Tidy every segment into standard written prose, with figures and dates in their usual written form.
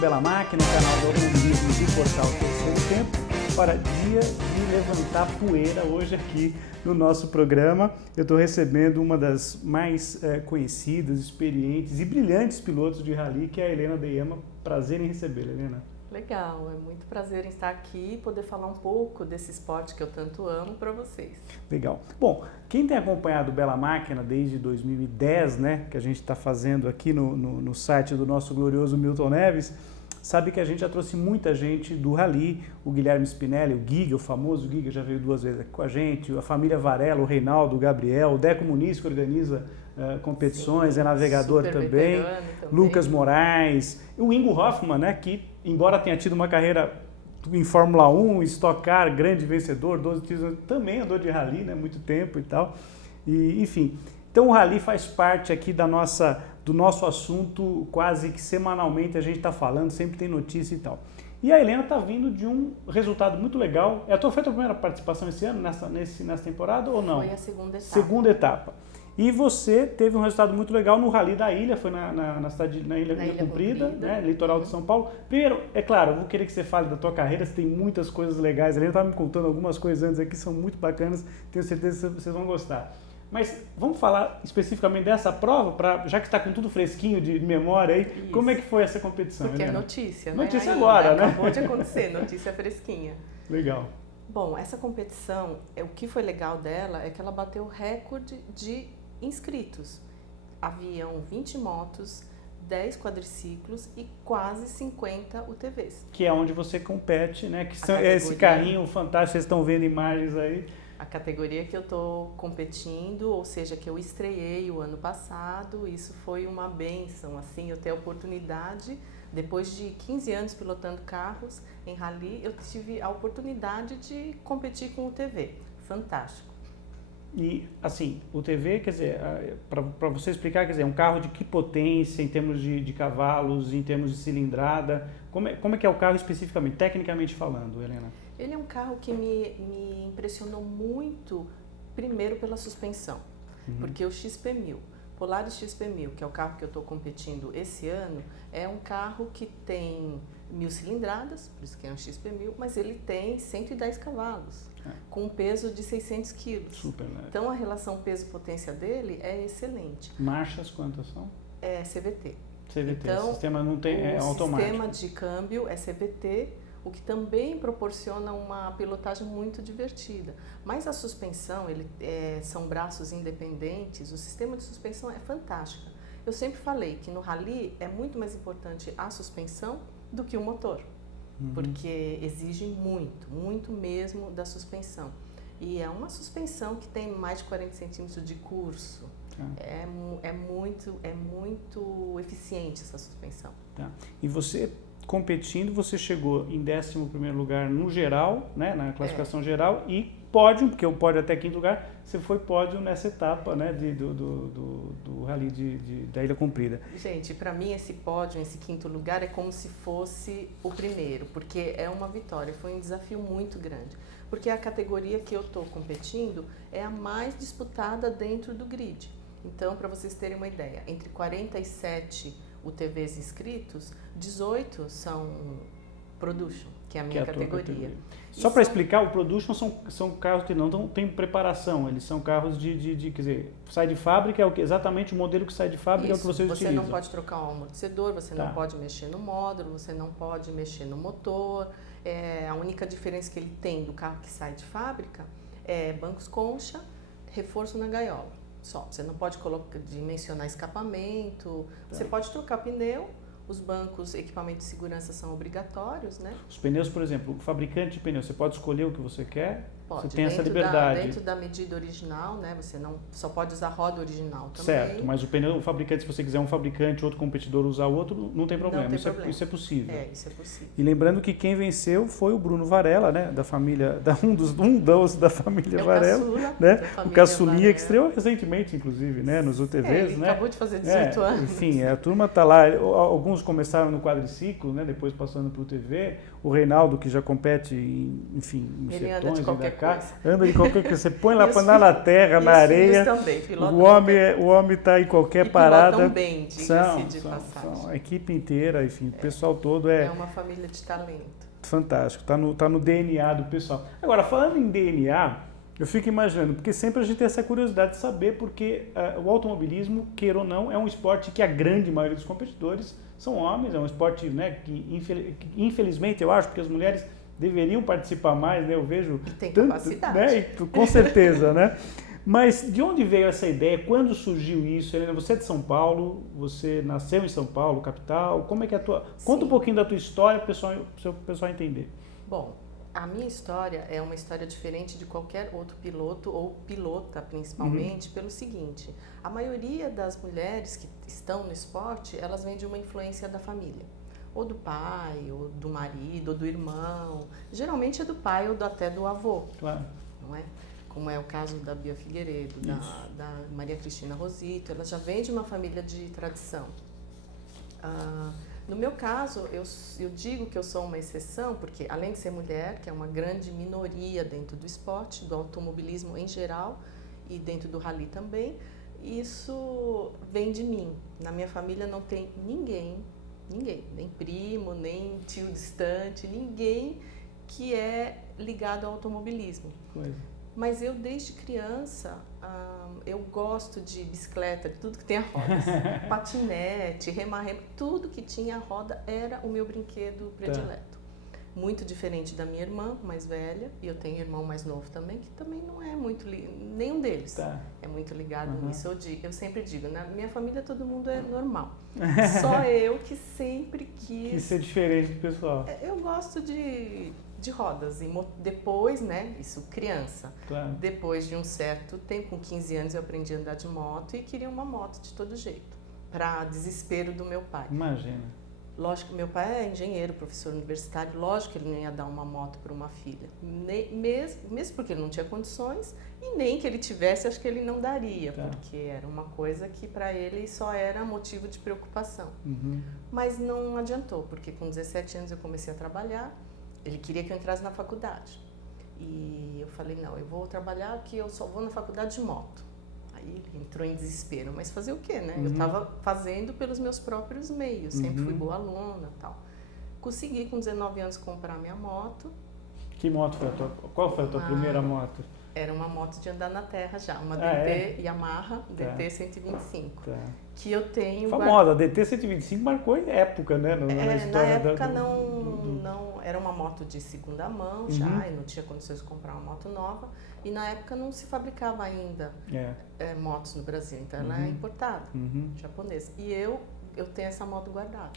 Bela Máquina, canal de automobilismo do portal Terceiro Tempo, para dia de levantar poeira hoje aqui no nosso programa. Eu estou recebendo uma das mais conhecidas, experientes e brilhantes pilotos de rally, que é a Helena Deyama. Prazer em recebê-la, Helena. Legal, é muito prazer em estar aqui e poder falar um pouco desse esporte que eu tanto amo para vocês. Legal. Bom, quem tem acompanhado o Bela Máquina desde 2010, né, que a gente está fazendo aqui no site do nosso glorioso Milton Neves, sabe que a gente já trouxe muita gente do rally, o Guilherme Spinelli, o Giga, o famoso Giga, já veio 2 vezes aqui com a gente, a família Varela, o Reinaldo, o Gabriel, o Deco Muniz, que organiza competições, é navegador também, Lucas Moraes, o Ingo Hoffmann, né, que embora tenha tido uma carreira em Fórmula 1, Stock Car, grande vencedor, 12 títulos, também andou de rally, né, muito tempo e tal, e, enfim. Então o rally faz parte aqui do nosso assunto, quase que semanalmente a gente está falando, sempre tem notícia e tal. E a Helena está vindo de um resultado muito legal. Foi a tua primeira participação esse ano, nessa temporada ou não? Foi a segunda etapa. Segunda etapa. E você teve um resultado muito legal no Rally da Ilha, foi na cidade na Ilha Comprida, né, litoral de São Paulo. Primeiro, é claro, eu vou querer que você fale da tua carreira, você tem muitas coisas legais. A Helena estava me contando algumas coisas antes aqui, são muito bacanas, tenho certeza que vocês vão gostar. Mas vamos falar especificamente dessa prova, já que está com tudo fresquinho de memória aí, Isso. Como é que foi essa competição, Porque Helena? É notícia, né? Notícia agora, né? Acabou de acontecer, notícia fresquinha. Legal. Bom, essa competição, o que foi legal dela é que ela bateu o recorde de inscritos. Haviam 20 motos, 10 quadriciclos e quase 50 UTVs. Que é onde você compete, né? Que são esse carrinho fantástico, vocês estão vendo imagens aí. A categoria que eu estou competindo, ou seja, que eu estreiei o ano passado, isso foi uma bênção, assim, eu ter a oportunidade, depois de 15 anos pilotando carros em rally, eu tive a oportunidade de competir com o UTV. Fantástico. E, assim, o UTV, quer dizer, para você explicar, quer dizer, é um carro de que potência em termos de cavalos, em termos de cilindrada? Como é que é o carro especificamente, tecnicamente falando, Helena? Ele é um carro que me impressionou muito, primeiro pela suspensão, porque o XP1000, Polaris XP1000, que é o carro que eu estou competindo esse ano, é um carro que tem 1000 cilindradas, por isso que é um XP1000, mas ele tem 110 cavalos, com um peso de 600 quilos. Super leve. Então a relação peso-potência dele é excelente. Marchas quantas são? É CVT. Então, o sistema não tem, é automático. O sistema de câmbio é CVT, o que também proporciona uma pilotagem muito divertida. Mas a suspensão, são braços independentes, o sistema de suspensão é fantástico. Eu sempre falei que no rally é muito mais importante a suspensão do que o motor, porque exige muito mesmo da suspensão. E é uma suspensão que tem mais de 40 centímetros de curso. É muito eficiente essa suspensão. Tá. E você, competindo, você chegou em 11º lugar no geral, né, na classificação geral, e pódio, porque o pódio até 5º lugar, você foi pódio nessa etapa, né, do Rally da Ilha Comprida. Gente, para mim esse pódio, esse 5º lugar é como se fosse o primeiro, porque é uma vitória, foi um desafio muito grande. Porque a categoria que eu estou competindo é a mais disputada dentro do grid. Então, para vocês terem uma ideia, entre 47 UTVs inscritos, 18 são Production, que é a minha categoria. Só para explicar, o Production são carros que não têm preparação, eles são carros quer dizer, sai de fábrica, exatamente o modelo que sai de fábrica. Isso, é o que vocês utilizam. Você não pode trocar o amortecedor, você não pode mexer no módulo, você não pode mexer no motor. A única diferença que ele tem do carro que sai de fábrica é bancos concha, reforço na gaiola. Só, você não pode dimensionar escapamento, você pode trocar pneu, os bancos, equipamentos de segurança são obrigatórios, né? Os pneus, por exemplo, o fabricante de pneu, você pode escolher o que você quer? Pode, você tem essa liberdade. Dentro da medida original, né? Você só pode usar roda original também. Certo, mas o fabricante, se você quiser um fabricante, outro competidor usar outro, não tem problema. Não tem problema. Isso é possível. Isso é possível. E lembrando que quem venceu foi o Bruno Varela, né? Da família, da família Varela. Caçula, né? O caçulinha que estreou recentemente, inclusive, né? Nos UTVs, ele né? Acabou de fazer 18 anos. Enfim, a turma tá lá. Alguns começaram no quadriciclo, né? Depois passando para o UTV. O Reinaldo, que já compete, enfim, nos Ele sertões, anda de qualquer coisa. Anda de qualquer coisa. Você põe lá na terra, na areia. Também, o homem está em qualquer parada. Pilotam bem, diga-se de passagem. São a equipe inteira, enfim, o pessoal todo é uma família de talento. Fantástico, tá no DNA do pessoal. Agora, falando em DNA, eu fico imaginando, porque sempre a gente tem essa curiosidade de saber, porque o automobilismo, queira ou não, é um esporte que a grande maioria dos competidores são homens, é um esporte, né, que infelizmente eu acho, porque as mulheres deveriam participar mais, né, eu vejo... E tem capacidade. Né, com certeza, né? Mas de onde veio essa ideia? Quando surgiu isso? Helena, você é de São Paulo, você nasceu em São Paulo, capital, como é que é a tua... Conta um pouquinho da tua história para o pessoal entender. Bom, a minha história é uma história diferente de qualquer outro piloto ou pilota, principalmente, pelo seguinte: a maioria das mulheres que estão no esporte, elas vêm de uma influência da família, ou do pai, ou do marido, ou do irmão. Geralmente é do pai ou até do avô, claro. Não é? Como é o caso da Bia Figueiredo, da Maria Cristina Rosito, ela já vem de uma família de tradição. No meu caso, eu digo que eu sou uma exceção, porque além de ser mulher, que é uma grande minoria dentro do esporte, do automobilismo em geral, e dentro do rally também, isso vem de mim. Na minha família não tem ninguém, nem primo, nem tio distante, ninguém que é ligado ao automobilismo. Mas eu, desde criança, eu gosto de bicicleta, de tudo que tem a roda. Patinete, rema-rema, tudo que tinha a roda era o meu brinquedo predileto. Muito diferente da minha irmã mais velha, e eu tenho um irmão mais novo também, que também não é muito... Nenhum deles é muito ligado nisso. Eu sempre digo, na minha família todo mundo é normal. Só eu que sempre quis ser diferente do pessoal. Eu gosto de rodas, e depois, né, isso criança, claro. Depois de um certo tempo, com 15 anos eu aprendi a andar de moto e queria uma moto de todo jeito, para desespero do meu pai. Imagina. Lógico que meu pai é engenheiro, professor universitário, lógico que ele não ia dar uma moto para uma filha, mesmo porque ele não tinha condições, e nem que ele tivesse, acho que ele não daria, porque era uma coisa que para ele só era motivo de preocupação. Mas não adiantou, porque com 17 anos eu comecei a trabalhar. Ele queria que eu entrasse na faculdade. E eu falei, não, eu vou trabalhar que eu só vou na faculdade de moto. Aí ele entrou em desespero. Mas fazer o quê, né? Eu estava fazendo pelos meus próprios meios. Sempre fui boa aluna e tal. Consegui, com 19 anos, comprar minha moto. Que moto foi a tua? Qual foi a tua primeira moto? Era uma moto de andar na terra já. Uma DT Yamaha, DT 125. Que eu tenho... Famosa, a DT 125 marcou época, né? Na história na época não... Era uma moto de segunda mão já, e não tinha condições de comprar uma moto nova. E na época não se fabricava ainda motos no Brasil, então ela é importada, japonesa. E eu tenho essa moto guardada.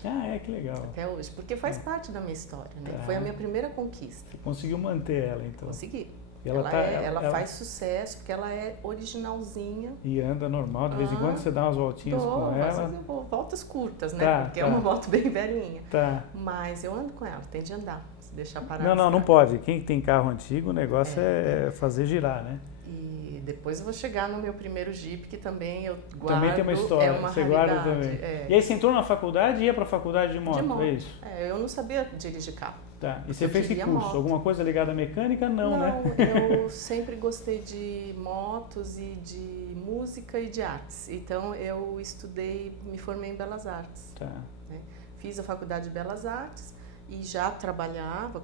Que legal. Até hoje, porque faz parte da minha história, né? Foi a minha primeira conquista. Você conseguiu manter ela, então? Consegui. E ela faz sucesso, porque ela é originalzinha. E anda normal, de vez em quando você dá umas voltinhas com ela. Voltas curtas, né? Porque é uma moto bem velhinha. Mas eu ando com ela, tem de andar. Se deixar parar. Não pode. Quem tem carro antigo, o negócio é fazer girar, né? E depois eu vou chegar no meu primeiro Jeep, que também eu guardo. Também tem uma história, você guarda também. E aí você entrou na faculdade e ia para a faculdade de moto, é isso? Eu não sabia dirigir carro. E você fez que curso? Moto. Alguma coisa ligada à mecânica? Não, né? Eu sempre gostei de motos e de música e de artes. Então eu me formei em Belas Artes. Né? Fiz a faculdade de Belas Artes e já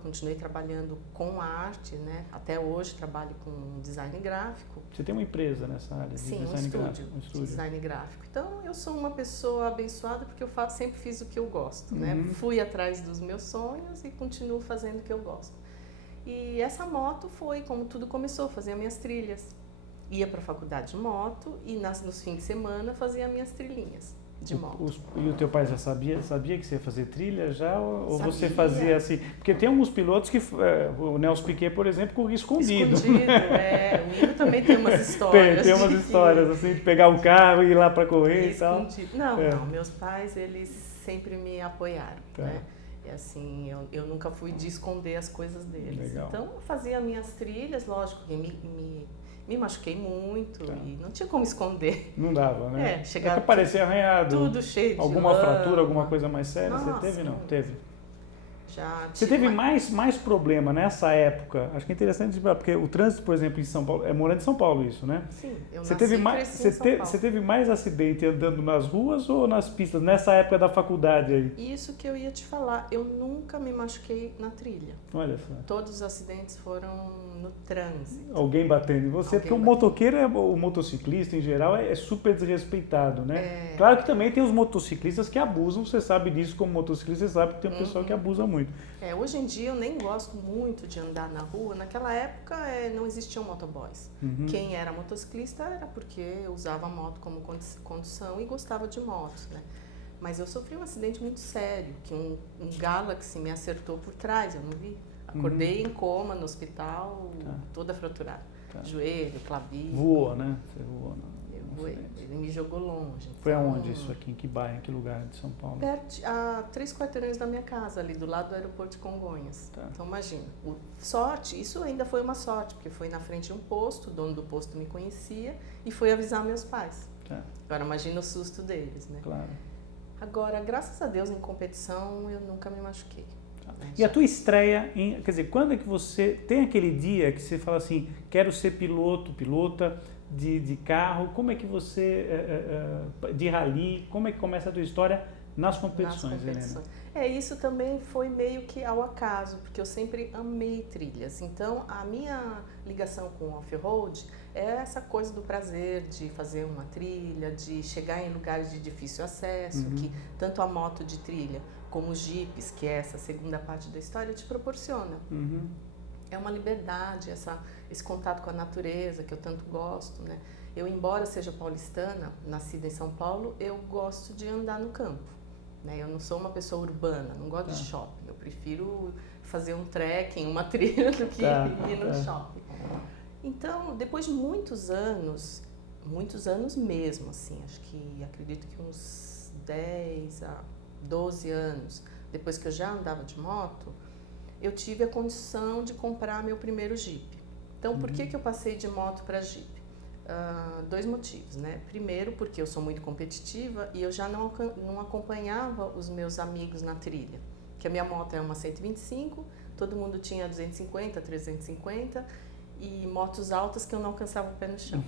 continuei trabalhando com arte, né? Até hoje trabalho com design gráfico. Você tem uma empresa nessa área de design gráfico? Um estúdio. Design gráfico. Então eu sou uma pessoa abençoada porque eu sempre fiz o que eu gosto, né? Fui atrás dos meus sonhos e continuo fazendo o que eu gosto. E essa moto foi como tudo começou, fazia minhas trilhas. Ia para a faculdade de moto e nos fins de semana fazia minhas trilhinhas de moto. E o teu pai já sabia que você ia fazer trilha já? Ou você fazia assim? Porque tem alguns pilotos que... o Nelson Piquet, por exemplo, corria escondido. O Nilo também tem umas histórias. Tem umas histórias, assim, de pegar um carro e ir lá para correr e tal. Não. Meus pais, eles sempre me apoiaram, né? E assim, eu nunca fui de esconder as coisas deles. Legal. Então, eu fazia minhas trilhas, lógico, que me machuquei muito e não tinha como esconder. Não dava, né? Chegava parecia arranhado. Tudo cheio de alguma fratura, alguma coisa mais séria? Nossa, você teve? Não, teve. Você teve mais problema nessa época? Acho que é interessante, porque o trânsito, por exemplo, em São Paulo, morando em São Paulo isso, né? Sim, eu Você nasci teve e mais, cresci em São Paulo. Você teve mais acidente andando nas ruas ou nas pistas, nessa época da faculdade aí? Isso que eu ia te falar, eu nunca me machuquei na trilha. Olha só. Todos os acidentes foram no trânsito. Alguém batendo em você, porque o motoqueiro, o motociclista em geral é super desrespeitado, né? Claro que também tem os motociclistas que abusam, você sabe disso como motociclista, você sabe que tem um pessoal que abusa muito. Hoje em dia eu nem gosto muito de andar na rua. Naquela época não existiam motoboys. Quem era motociclista era porque usava a moto como condução e gostava de motos, né? Mas eu sofri um acidente muito sério, que um Galaxy me acertou por trás, eu não vi. Acordei em coma no hospital, toda fraturada. Joelho, clavícula. Voou, né? Você voou, não? Ele me jogou longe. Foi aonde isso aqui? Em que bairro, em que lugar de São Paulo? Perto, a 3 quarteirões da minha casa, ali do lado do aeroporto de Congonhas. Então imagina, sorte, isso ainda foi uma sorte, porque foi na frente de um posto, o dono do posto me conhecia e foi avisar meus pais. Agora imagina o susto deles, né? Claro. Agora, graças a Deus, em competição, eu nunca me machuquei. E a tua estreia, quer dizer, quando é que você tem aquele dia que você fala assim, quero ser pilota de carro, como é que você, de rally, como é que começa a tua história nas competições, Helena? Isso também foi meio que ao acaso, porque eu sempre amei trilhas. Então, a minha ligação com o off-road é essa coisa do prazer de fazer uma trilha, de chegar em lugares de difícil acesso, que tanto a moto de trilha como os jipes, que é essa segunda parte da história, te proporciona. É uma liberdade, esse contato com a natureza que eu tanto gosto, né? Eu, embora seja paulistana, nascida em São Paulo, eu gosto de andar no campo, né? Eu não sou uma pessoa urbana, não gosto de shopping. Eu prefiro fazer um trekking, uma trilha do que ir no shopping. Então, depois de muitos anos mesmo, assim, acredito que uns 10 a 12 anos, depois que eu já andava de moto, eu tive a condição de comprar meu primeiro Jeep. Então, por que eu passei de moto para Jeep? 2 motivos, né? Primeiro, porque eu sou muito competitiva e eu já não acompanhava os meus amigos na trilha. Que a minha moto é uma 125, todo mundo tinha 250, 350 e motos altas que eu não alcançava o pé no chão.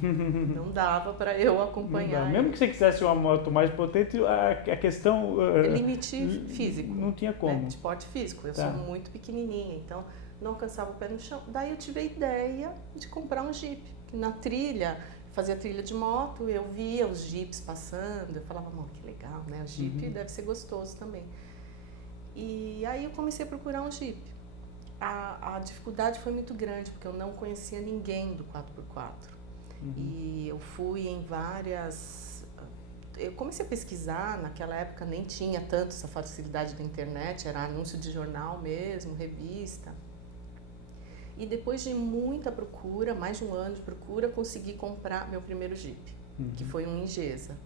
Não dava para eu acompanhar. Mesmo que você quisesse uma moto mais potente, a questão... limite físico. Não tinha como. Né? De porte físico. Eu sou muito pequenininha, então não alcançava o pé no chão. Daí eu tive a ideia de comprar um Jeep. Na trilha, fazia trilha de moto, eu via os Jeeps passando, eu falava, que legal, né? O Jeep deve ser gostoso também. E aí eu comecei a procurar um Jeep. A dificuldade foi muito grande, porque eu não conhecia ninguém do 4x4. E eu fui em várias... Eu comecei a pesquisar, naquela época nem tinha tanto essa facilidade da internet, era anúncio de jornal mesmo, revista. E depois de muita procura, mais de um ano de procura, consegui comprar meu primeiro Jeep, que foi um Ingesa.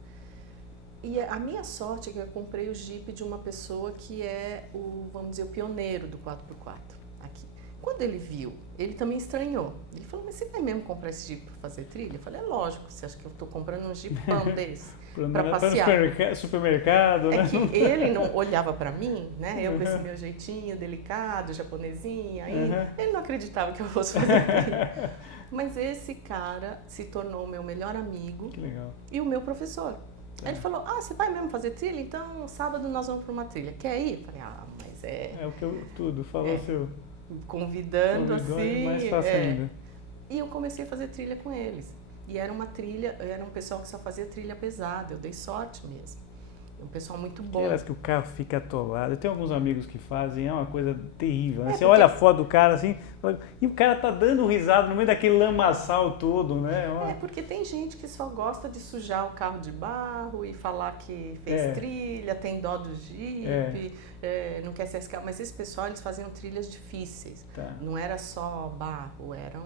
E a minha sorte é que eu comprei o Jeep de uma pessoa que é vamos dizer, o pioneiro do 4x4 aqui. Quando ele viu, ele também estranhou. Ele falou, mas você vai mesmo comprar esse Jeep para fazer trilha? Eu falei, é lógico, você acha que eu estou comprando um Jeepão desse para passear? Para supermercado, né? É que ele não olhava para mim, né? Eu com esse meu jeitinho delicado, japonesinha, ele não acreditava que eu fosse fazer trilha. Mas esse cara se tornou o meu melhor amigo. Que legal. E o meu professor. Aí ele falou, você vai mesmo fazer trilha? Então, sábado nós vamos para uma trilha. Quer ir? Eu falei, mas é... É o que eu falou seu... Convidando assim... mais fácil ainda. E eu comecei a fazer trilha com eles. E era uma trilha, era um pessoal que só fazia trilha pesada, eu dei sorte mesmo. Um pessoal muito bom. Parece que o carro fica atolado. Eu tenho alguns amigos que fazem, é uma coisa terrível. Né? Você olha a foto do cara assim, e o cara tá dando risada no meio daquele lamaçal todo, né? Porque tem gente que só gosta de sujar o carro de barro e falar que fez trilha, tem dó do Jeep, não quer se arriscar. Mas esse pessoal, eles faziam trilhas difíceis. Não era só barro, eram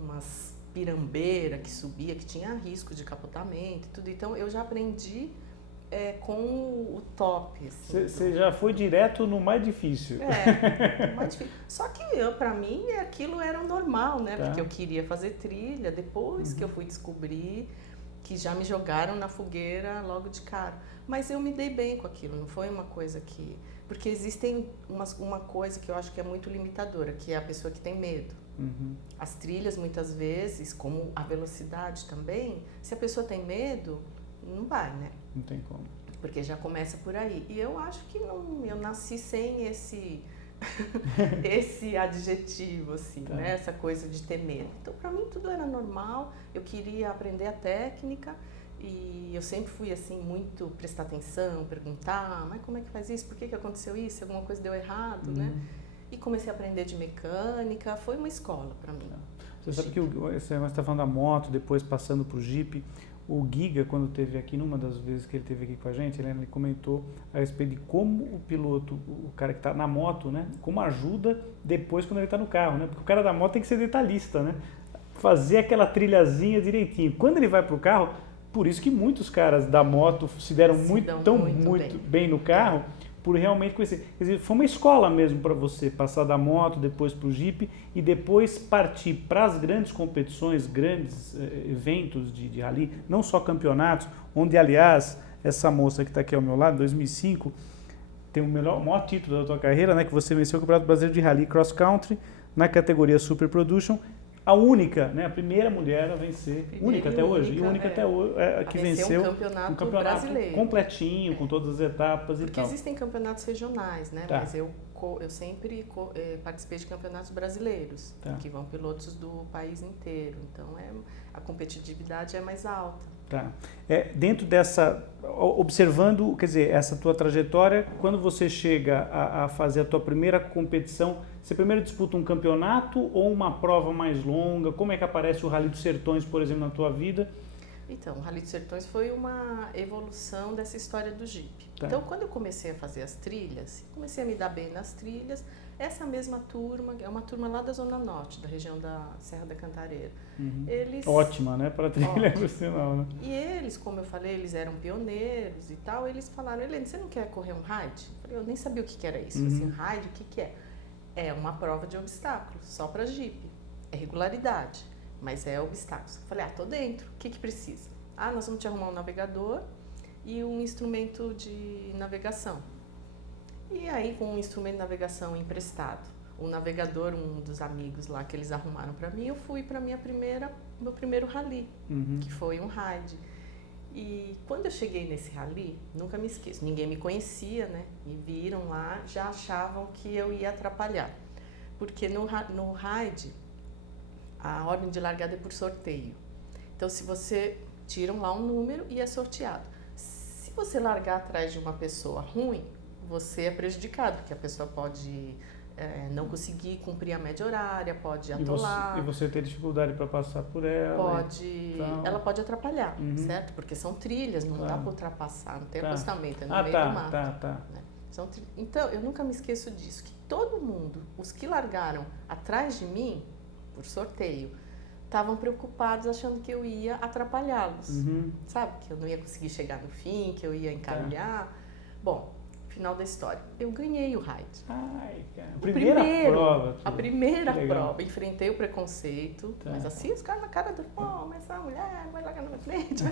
umas pirambeira que subia, que tinha risco de capotamento e tudo. Então, eu já aprendi com o top. Você já foi direto no mais difícil. Mais difícil. Só que para mim aquilo era o normal, né? Porque eu queria fazer trilha. Depois que eu fui descobrir que já me jogaram na fogueira logo de cara. Mas eu me dei bem com aquilo, não foi uma coisa que... Porque existem uma coisa que eu acho que é muito limitadora, que é a pessoa que tem medo. Uhum. As trilhas, muitas vezes, como a velocidade também, se a pessoa tem medo, não vai, né? Não tem como. Porque já começa por aí. E eu acho que não, eu nasci sem esse esse adjetivo, assim, tá. né? Essa coisa de ter medo. Então, para mim, tudo era normal. Eu queria aprender a técnica e eu sempre fui, assim, muito prestar atenção, perguntar, mas como é que faz isso? Por que aconteceu isso? Alguma coisa deu errado, né? E comecei a aprender de mecânica. Foi uma escola para mim. Você sabe que você está falando da moto, depois passando para o Jeep. O Giga, quando esteve aqui, numa das vezes que ele esteve aqui com a gente, ele comentou a respeito de como o piloto, o cara que está na moto, né, como ajuda depois quando ele está no carro, né? Porque o cara da moto tem que ser detalhista, né? Fazer aquela trilhazinha direitinho. Quando ele vai para o carro, por isso que muitos caras da moto se deram muito bem no carro, por realmente conhecer. Quer dizer, foi uma escola mesmo para você passar da moto, depois para o Jeep e depois partir para as grandes competições, grandes eventos de rally, não só campeonatos, onde, aliás, essa moça que está aqui ao meu lado, 2005, tem o maior título da tua carreira, né, que você venceu o Campeonato Brasileiro de Rally Cross Country na categoria Super Production. A única, né, a primeira mulher a vencer, única até hoje, e única até hoje, que venceu um campeonato brasileiro completinho, com todas as etapas e tal. Porque existem campeonatos regionais, né? Tá. Mas eu sempre participei de campeonatos brasileiros, que vão pilotos do país inteiro, então a competitividade é mais alta. Tá. Dentro dessa, observando, quer dizer, essa tua trajetória, quando você chega a fazer a tua primeira competição, você primeiro disputa um campeonato ou uma prova mais longa? Como é que aparece o Rally dos Sertões, por exemplo, na tua vida? Então, o Rally dos Sertões foi uma evolução dessa história do Jeep. Tá. Então, quando eu comecei a fazer as trilhas, comecei a me dar bem nas trilhas, essa mesma turma, é uma turma lá da Zona Norte, da região da Serra da Cantareira. Uhum. Ótima, né? Para trilha por sinal, né? E eles, como eu falei, eles eram pioneiros e tal, eles falaram, Helene, você não quer correr um ride? Eu falei, eu nem sabia o que era isso. Assim, um ride, o que é? É uma prova de obstáculos, só para Jeep. É regularidade, mas é obstáculos. Eu falei, tô dentro, o que precisa? Nós vamos te arrumar um navegador e um instrumento de navegação. E aí, com um instrumento de navegação emprestado, o navegador, um dos amigos lá que eles arrumaram para mim, eu fui para meu primeiro rally, que foi um ride. E quando eu cheguei nesse rally, nunca me esqueço, ninguém me conhecia, né? Me viram lá, já achavam que eu ia atrapalhar. Porque no ride, a ordem de largada é por sorteio. Então, se você tiram lá um número e é sorteado. Se você largar atrás de uma pessoa ruim, você é prejudicado, porque a pessoa pode não conseguir cumprir a média horária, pode atolar. E você ter dificuldade para passar por ela. Ela pode atrapalhar, certo? Porque são trilhas, não dá para ultrapassar, não tem acostamento, é no meio do mato. Né? Então, eu nunca me esqueço disso, que todo mundo, os que largaram atrás de mim, por sorteio, estavam preocupados achando que eu ia atrapalhá-los, sabe? Que eu não ia conseguir chegar no fim, que eu ia encarrilhar. Bom, final da história, eu ganhei o ride. Ai, cara. A primeira prova, enfrentei o preconceito, mas assim, os caras na cara do, mas essa mulher vai largar na minha frente,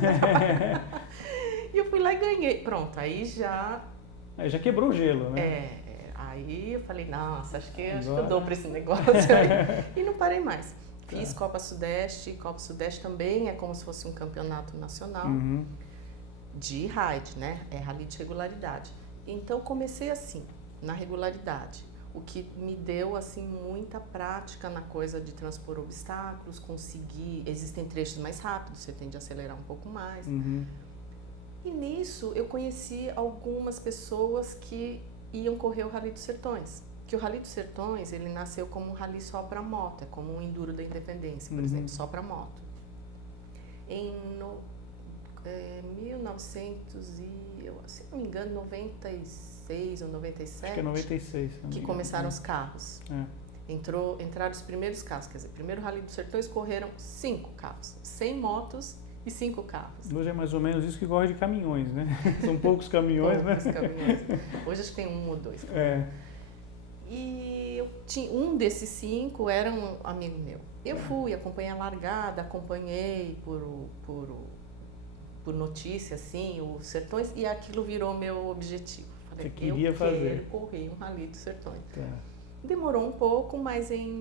e eu fui lá e ganhei. Pronto, aí já quebrou o gelo, né? Aí eu falei, nossa, acho que eu dou para esse negócio aí. E não parei mais. Fiz Copa Sudeste também é como se fosse um campeonato nacional de ride, né? É rally de regularidade. Então comecei assim, na regularidade, o que me deu assim muita prática na coisa de transpor obstáculos, existem trechos mais rápidos, você tende a acelerar um pouco mais. E nisso eu conheci algumas pessoas que iam correr o Rally dos Sertões. Que o Rally dos Sertões, ele nasceu como um rally só para moto, é como um Enduro da Independência, por exemplo, só para moto. Em 1900 se não me engano, 96 ou 97. Acho que é 96. Que começaram os carros. Entraram os primeiros carros, quer dizer, primeiro Rally dos Sertões correram 5 carros, 100 motos e 5 carros. Hoje é mais ou menos isso que corre de caminhões, né? São poucos caminhões, né? Caminhões. Hoje acho que tem 1 ou 2. E um desses 5 era um amigo meu. Eu fui, acompanhei a largada, acompanhei por por notícia, assim, os Sertões, e aquilo virou meu objetivo. Falei, você queria fazer? Eu quero correr um Rally dos Sertões. Tá. Demorou um pouco, mas em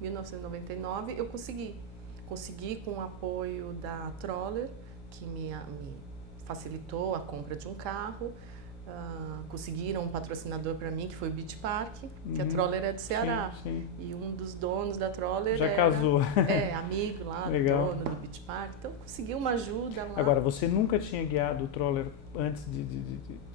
1999, eu consegui. Consegui com o apoio da Troller, que me facilitou a compra de um carro. Conseguiram um patrocinador para mim, que foi o Beach Park, que a Troller é do Ceará. Sim. E um dos donos da Troller já casou. Amigo lá, Legal. dono do Beach Park. Então, consegui uma ajuda lá. Agora, você nunca tinha guiado o Troller antes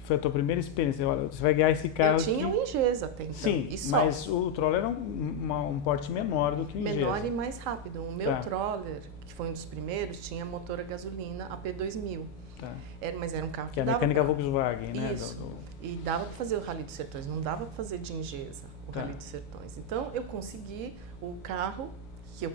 foi a tua primeira experiência? Olha, você vai guiar esse carro. Eu tinha um Ingesa até então. Sim, mas o Troller era um porte menor do que o Ingesa. Menor e mais rápido. O meu Troller, que foi um dos primeiros, tinha motor a gasolina AP2000. Tá. Mas era um carro que é a mecânica Volkswagen, né? Isso. E dava para fazer o Rally dos Sertões, não dava para fazer de Ingesa o Rally dos Sertões. Então, eu consegui o carro que eu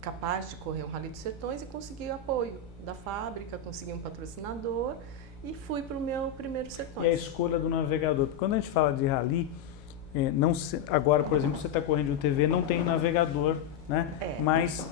capaz de correr o Rally dos Sertões e consegui o apoio da fábrica, consegui um patrocinador e fui para o meu primeiro Sertões. E a escolha do navegador? Porque quando a gente fala de Rally, agora, por exemplo, você está correndo de um TV, não tem navegador, né? Mas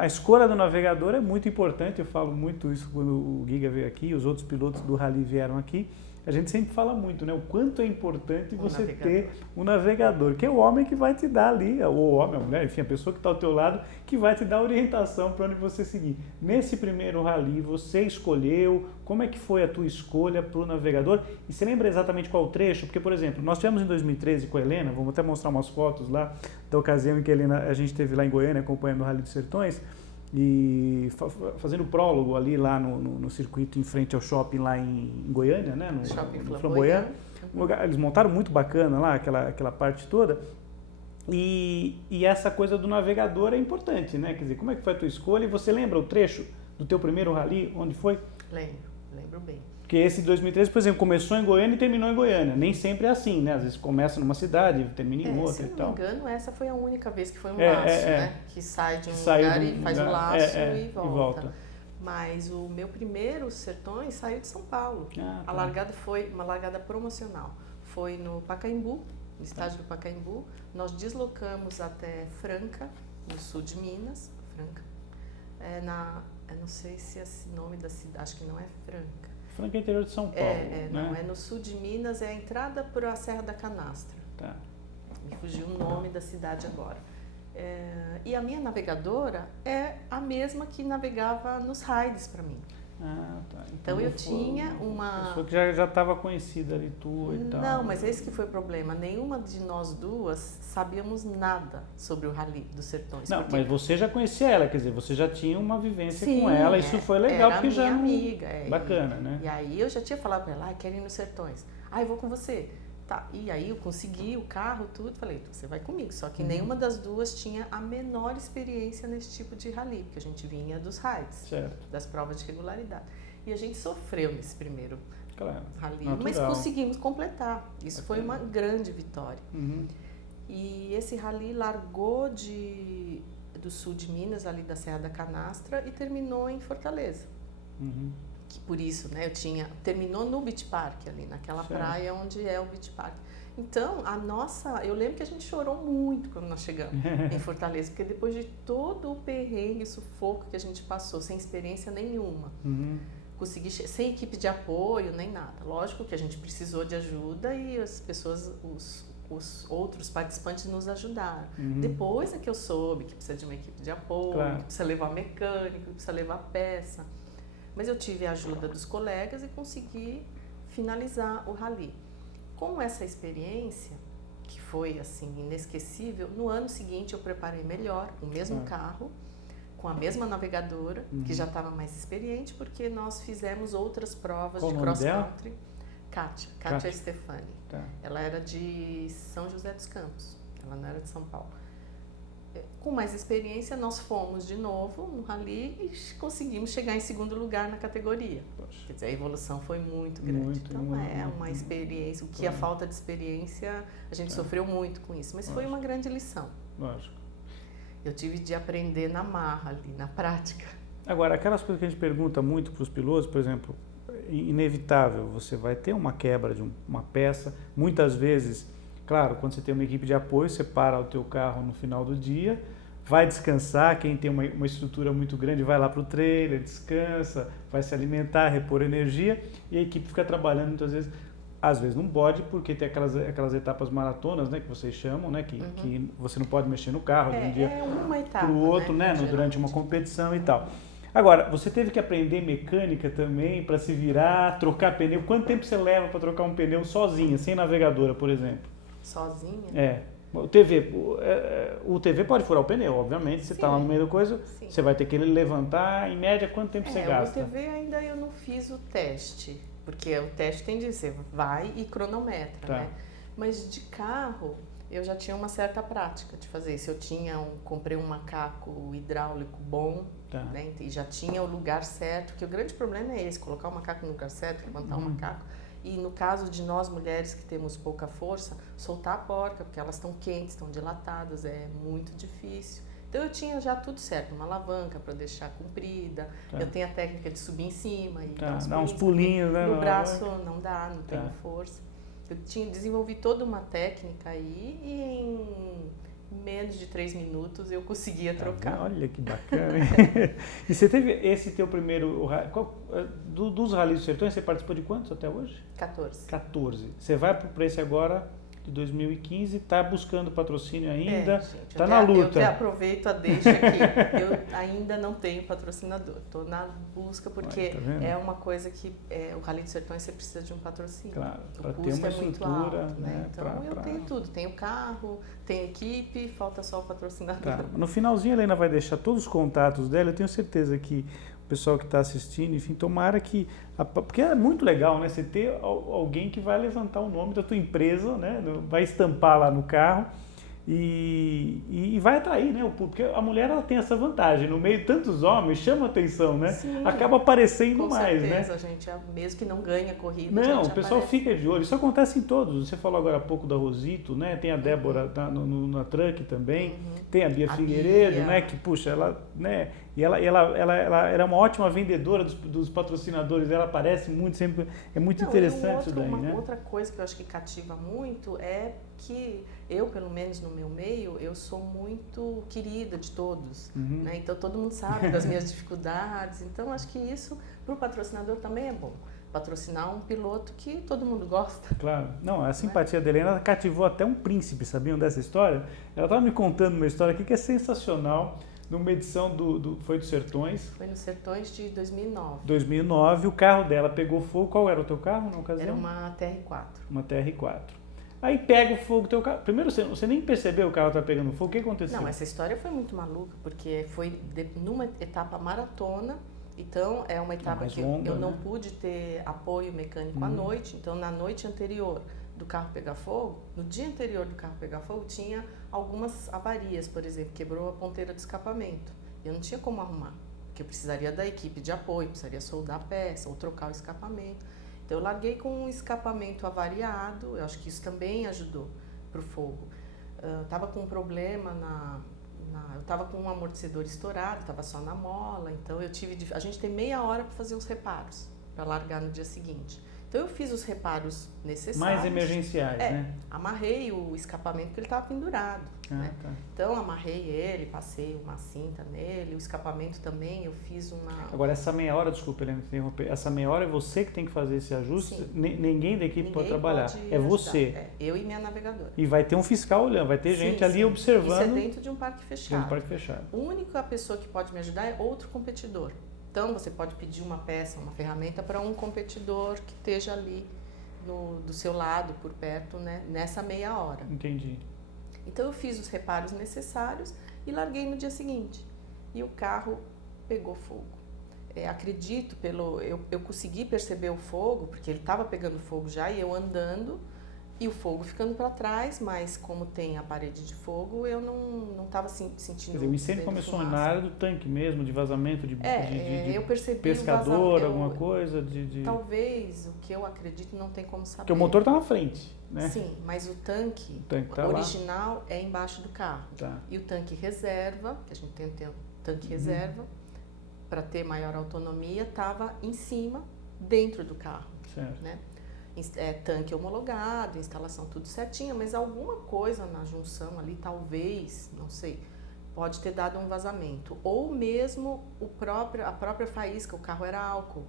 a escolha do navegador é muito importante. Eu falo muito isso quando o Giga veio aqui, os outros pilotos do Rally vieram aqui. A gente sempre fala muito, né? O quanto é importante você ter um navegador, que é o homem que vai te dar ali, ou o homem, a mulher, enfim, a pessoa que está ao teu lado, que vai te dar orientação para onde você seguir. Nesse primeiro Rally, você escolheu, como é que foi a tua escolha para o navegador? E você lembra exatamente qual trecho? Porque, por exemplo, nós tivemos em 2013 com a Helena, vamos até mostrar umas fotos lá, da ocasião em que a gente esteve lá em Goiânia acompanhando o Rally dos Sertões, e fazendo prólogo ali lá no circuito em frente ao shopping lá em Goiânia, né? No Shopping Flamboyant. Eles montaram muito bacana lá, aquela parte toda. E essa coisa do navegador é importante, né? Quer dizer, como é que foi a tua escolha? E você lembra o trecho do teu primeiro Rally, onde foi? Lembro bem. Porque esse 2013, por exemplo, começou em Goiânia e terminou em Goiânia. Nem sempre é assim, né? Às vezes começa numa cidade, termina em outra e tal. Se não me engano, essa foi a única vez que foi um laço, né? Que sai de um lugar e faz o laço e volta. Mas o meu primeiro Sertões saiu de São Paulo. A largada foi uma largada promocional. Foi no Pacaembu, no estádio do Pacaembu. Nós deslocamos até Franca, no sul de Minas. Franca. Eu não sei se é esse nome da cidade, acho que não é Franca. Franca é interior de São Paulo, né? Não, é no sul de Minas, é a entrada para a Serra da Canastra. Tá. Me fugiu o nome da cidade agora. E a minha navegadora é a mesma que navegava nos raids para mim. Tá. Então eu tinha uma... Foi que já estava conhecida ali, tua e tal. Não, mas esse que foi o problema. Nenhuma de nós duas sabíamos nada sobre o Rally dos Sertões. Não, mas você já conhecia ela, quer dizer, você já tinha uma vivência com ela, isso foi legal, porque já... Era minha amiga. Bacana, né? E aí eu já tinha falado para ela, quero ir nos Sertões. Eu vou com você. Tá, e aí eu consegui o carro, tudo, falei, você vai comigo. Só que nenhuma das duas tinha a menor experiência nesse tipo de rally, porque a gente vinha dos raids, das provas de regularidade. E a gente sofreu nesse primeiro rally, mas conseguimos completar. Isso foi uma grande vitória. E esse rally largou do sul de Minas, ali da Serra da Canastra, e terminou em Fortaleza. Que por isso, né, terminou no Beach Park, ali naquela praia onde é o Beach Park. Então, eu lembro que a gente chorou muito quando nós chegamos em Fortaleza, porque depois de todo o perrengue, sufoco que a gente passou, sem experiência nenhuma, consegui, sem equipe de apoio, nem nada. Lógico que a gente precisou de ajuda e as pessoas, os outros participantes nos ajudaram. Depois é que eu soube que precisa de uma equipe de apoio, que precisa levar mecânico, que precisa levar peça. Mas eu tive a ajuda dos colegas e consegui finalizar o rally. Com essa experiência, que foi assim inesquecível, no ano seguinte eu preparei melhor o mesmo carro, com a mesma navegadora, que já estava mais experiente, porque nós fizemos outras provas de cross-country. Kátia Stefani. Ela era de São José dos Campos, ela não era de São Paulo. Com mais experiência, nós fomos de novo no rally e conseguimos chegar em segundo lugar na categoria. Quer dizer, a evolução foi muito grande. Então, uma experiência. O que a falta de experiência, a gente sofreu muito com isso, mas foi uma grande lição. Lógico. Eu tive de aprender na marra ali, na prática. Agora, aquelas coisas que a gente pergunta muito para os pilotos, por exemplo, inevitável, você vai ter uma quebra de uma peça, muitas vezes. Claro, quando você tem uma equipe de apoio, você para o teu carro no final do dia, vai descansar, quem tem uma estrutura muito grande vai lá para o trailer, descansa, vai se alimentar, repor energia, e a equipe fica trabalhando muitas vezes, às vezes não pode, porque tem aquelas etapas maratonas, né, que vocês chamam, né, que você não pode mexer no carro de um dia para o outro, né, durante uma competição e tal. Agora, você teve que aprender mecânica também para se virar, trocar pneu. Quanto tempo você leva para trocar um pneu sozinha, sem navegadora, por exemplo? Sozinha? O TV pode furar o pneu, obviamente. Você está lá no meio da coisa, você vai ter que levantar. Em média, quanto tempo você gasta? O TV ainda eu não fiz o teste, porque o teste tem de ser vai e cronometra, né? Mas de carro, eu já tinha uma certa prática de fazer isso. Comprei um macaco hidráulico bom, né? E já tinha o lugar certo, porque o grande problema é esse, colocar o macaco no lugar certo, levantar o macaco. E no caso de nós mulheres que temos pouca força, soltar a porca, porque elas estão quentes, estão dilatadas, é muito difícil. Então eu tinha já tudo certo, uma alavanca para deixar comprida, eu tenho a técnica de subir em cima e dar uns pulinhos, né? No braço não dá, não tenho força. Eu desenvolvi toda uma técnica aí e em menos de 3 minutos eu conseguia trocar. Olha que bacana. E você teve esse teu primeiro... dos Rallys dos Sertões, você participou de quantos até hoje? 14. Você vai para esse agora de 2015, está buscando patrocínio ainda, está na luta. Eu até aproveito a deixa aqui. Eu ainda não tenho patrocinador. Estou na busca porque é uma coisa que o Rally dos Sertões você precisa de um patrocínio. Claro, para ter uma estrutura, muito alto, né? Então eu tenho tudo. Tenho carro, tenho equipe, falta só o patrocinador. No finalzinho a Helena vai deixar todos os contatos dela. Eu tenho certeza que o pessoal que está assistindo, enfim, tomara que... Porque é muito legal, né? Você ter alguém que vai levantar o nome da tua empresa, né? Vai estampar lá no carro e vai atrair, né? Porque a mulher, ela tem essa vantagem. No meio de tantos homens, chama atenção, né? Sim, acaba aparecendo mais, né? Com certeza, gente, mesmo que não ganha corrida, não, o pessoal fica de olho. Isso acontece em todos. Você falou agora há pouco da Rosito, né? Tem a Débora na Truck também. Tem a Bia Figueiredo, né? Que, puxa, ela... né? E ela era uma ótima vendedora dos patrocinadores, ela aparece muito, sempre é muito interessante isso daí, né? Outra coisa que eu acho que cativa muito é que eu, pelo menos no meu meio, eu sou muito querida de todos, né? Então todo mundo sabe das minhas dificuldades, então acho que isso para o patrocinador também é bom. Patrocinar um piloto que todo mundo gosta. Claro. Não, a simpatia da Helena cativou até um príncipe, sabiam dessa história? Ela estava me contando uma história aqui que é sensacional. Numa edição foi dos Sertões. Foi nos Sertões de 2009. 2009, o carro dela pegou fogo. Qual era o teu carro na ocasião? Era uma TR4. Uma TR4. Aí pega o fogo do teu carro. Primeiro, você nem percebeu o carro tá pegando fogo. O que aconteceu? Não, essa história foi muito maluca, porque foi numa etapa maratona. Então, é uma etapa que longa, eu não pude ter apoio mecânico à noite. Então, na noite anterior do carro pegar fogo, no dia anterior do carro pegar fogo, tinha algumas avarias, por exemplo, quebrou a ponteira do escapamento. Eu não tinha como arrumar, porque eu precisaria da equipe de apoio, precisaria soldar a peça ou trocar o escapamento. Então eu larguei com um escapamento avariado, eu acho que isso também ajudou para o fogo. Estava com um problema eu estava com um amortecedor estourado, estava só na mola, então a gente tem meia hora para fazer os reparos, para largar no dia seguinte. Então eu fiz os reparos necessários. Mais emergenciais, né? Amarrei o escapamento porque ele estava pendurado. Né? Tá. Então amarrei ele, passei uma cinta nele, o escapamento também, eu fiz uma... Agora essa meia hora, desculpa Helena interromper, essa meia hora é você que tem que fazer esse ajuste? Ninguém da equipe pode trabalhar, é você. Eu e minha navegadora. E vai ter um fiscal olhando, vai ter gente ali observando. Isso é dentro de um parque fechado. Dentro do parque fechado. A única pessoa que pode me ajudar é outro competidor. Então, você pode pedir uma peça, uma ferramenta para um competidor que esteja ali do seu lado, por perto, né, nessa meia hora. Entendi. Então, eu fiz os reparos necessários e larguei no dia seguinte. E o carro pegou fogo. Acredito, eu consegui perceber o fogo, porque ele estava pegando fogo já, e eu andando, e o fogo ficando para trás, mas como tem a parede de fogo, eu não estava sentindo... Quer dizer, o incêndio começou na área do tanque mesmo, de vazamento de eu percebi pescador, alguma coisa? Talvez, o que eu acredito, não tem como saber. Porque o motor está na frente, né? Sim, mas o tanque tá original é embaixo do carro. Tá. E o tanque reserva, que a gente tem um tanque reserva, para ter maior autonomia, estava em cima, dentro do carro. Certo. Né? Tanque homologado, instalação tudo certinha, mas alguma coisa na junção ali, talvez, não sei, pode ter dado um vazamento. Ou mesmo a própria faísca, o carro era álcool.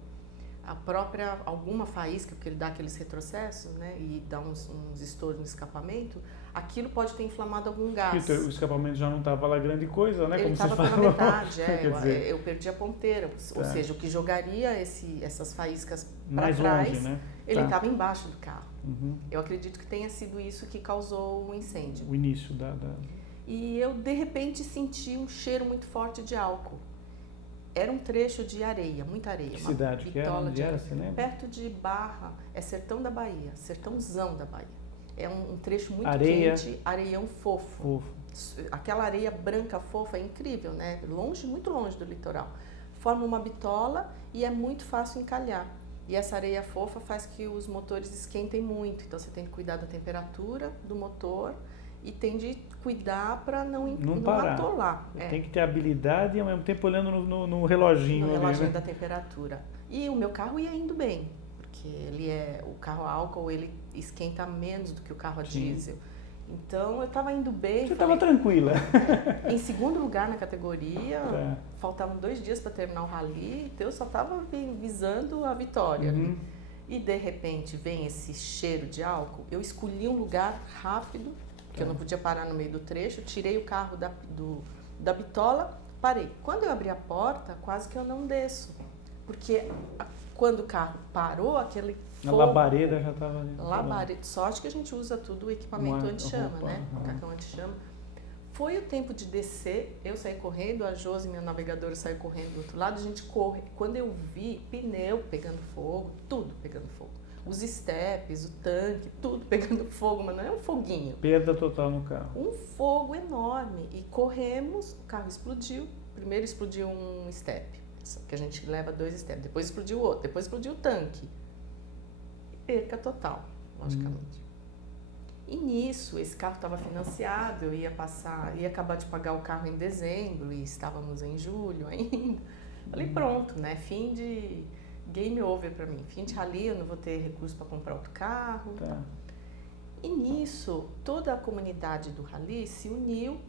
Alguma faísca, porque ele dá aqueles retrocessos, né, e dá uns estouros no escapamento, aquilo pode ter inflamado algum gás. Porque o escapamento já não estava lá grande coisa, né? Ele Como você estava falou. pela metade, eu perdi a ponteira, ou seja, o que jogaria essas faíscas para mais trás, longe, né? ele estava embaixo do carro. Uhum. Eu acredito que tenha sido isso que causou o incêndio. O início E eu, de repente, senti um cheiro muito forte de álcool. Era um trecho de areia, muita areia. Que cidade que era? Onde era, você lembra? Perto de Barra, é Sertão da Bahia, sertãozão da Bahia. É um trecho muito Areia, quente, areião fofo. Aquela areia branca fofa é incrível, né? Muito longe do litoral. Forma uma bitola e é muito fácil encalhar. E essa areia fofa faz que os motores esquentem muito. Então você tem que cuidar da temperatura do motor e tem de cuidar para não atolar. Tem que ter habilidade e ao mesmo tempo olhando no reloginho. No reloginho, né? da temperatura. E o meu carro ia indo bem, porque o carro a álcool ele esquenta menos do que o carro a diesel. Então eu estava indo bem. Você estava tranquila. Em segundo lugar na categoria, faltavam 2 dias para terminar o rally, então eu só estava visando a vitória. Uhum. E de repente vem esse cheiro de álcool. Eu escolhi um lugar rápido, porque eu não podia parar no meio do trecho, tirei o carro da bitola, parei. Quando eu abri a porta, quase que eu não desço, porque quando o carro parou, aquele fogo... A labareda já estava ali. Labareda, sorte que a gente usa tudo o equipamento anti-chama, né? Macacão anti-chama. Foi o tempo de descer, eu saí correndo, a Josi, minha navegadora, saiu correndo do outro lado, a gente corre. Quando eu vi, pneu pegando fogo, tudo pegando fogo. Os estepes, o tanque, tudo pegando fogo, mas não é um foguinho. Perda total no carro. Um fogo enorme. E corremos, o carro explodiu. Primeiro explodiu um estepe, que a gente leva 2 estepes. Depois explodiu o outro, depois explodiu o tanque. Perca total, logicamente. E nisso, esse carro estava financiado, eu ia acabar de pagar o carro em dezembro e estávamos em julho ainda. Falei, pronto, né? Fim de game over para mim. Fim de rally, eu não vou ter recurso para comprar outro carro. Tá. E nisso, toda a comunidade do rally se uniu.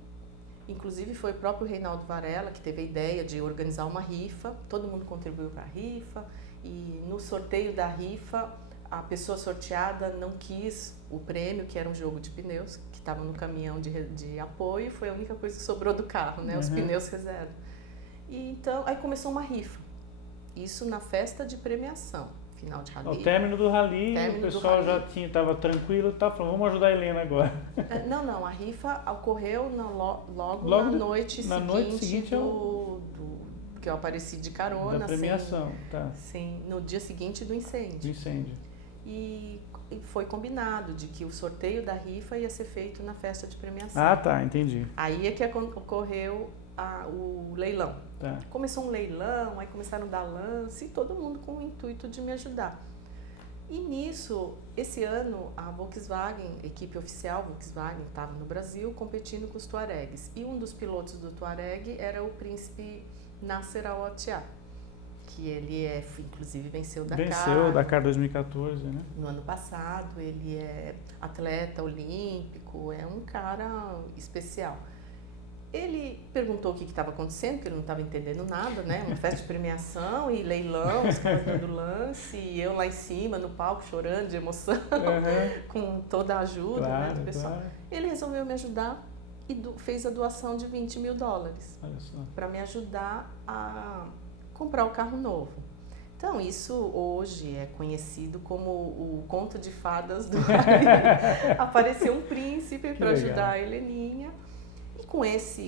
Inclusive foi o próprio Reinaldo Varela que teve a ideia de organizar uma rifa. Todo mundo contribuiu para a rifa. E no sorteio da rifa, a pessoa sorteada não quis o prêmio, que era um jogo de pneus, que estava no caminhão de apoio, foi a única coisa que sobrou do carro, né? Os pneus reserva. E então, aí começou uma rifa. Isso na festa de premiação, final de rally. Ao término do rally, o pessoal já estava tranquilo, falando, vamos ajudar a Helena agora. Não, a rifa ocorreu logo na noite seguinte que eu apareci de carona. Da premiação, Sim, no dia seguinte do incêndio. E foi combinado de que o sorteio da rifa ia ser feito na festa de premiação. Ah, tá, entendi. Aí é que ocorreu o leilão. Tá. Começou um leilão, aí começaram a dar lance, e todo mundo com o intuito de me ajudar. E nisso, esse ano, a Volkswagen, equipe oficial Volkswagen, estava no Brasil competindo com os Tuaregs. E um dos pilotos do Tuareg era o príncipe Nasser Al-Attiyah, que ele inclusive venceu o Dakar. Venceu o Dakar 2014, né? No ano passado, ele é atleta olímpico, é um cara especial. Ele perguntou o que estava acontecendo, porque ele não estava entendendo nada, né? Uma festa de premiação e leilão, os caras dando lance, e eu lá em cima, no palco, chorando de emoção, com toda a ajuda do pessoal. Claro. Ele resolveu me ajudar e fez a doação de $20 mil para me ajudar a comprar o carro novo. Então, isso hoje é conhecido como o conto de fadas do rally. Apareceu um príncipe para ajudar a Heleninha. E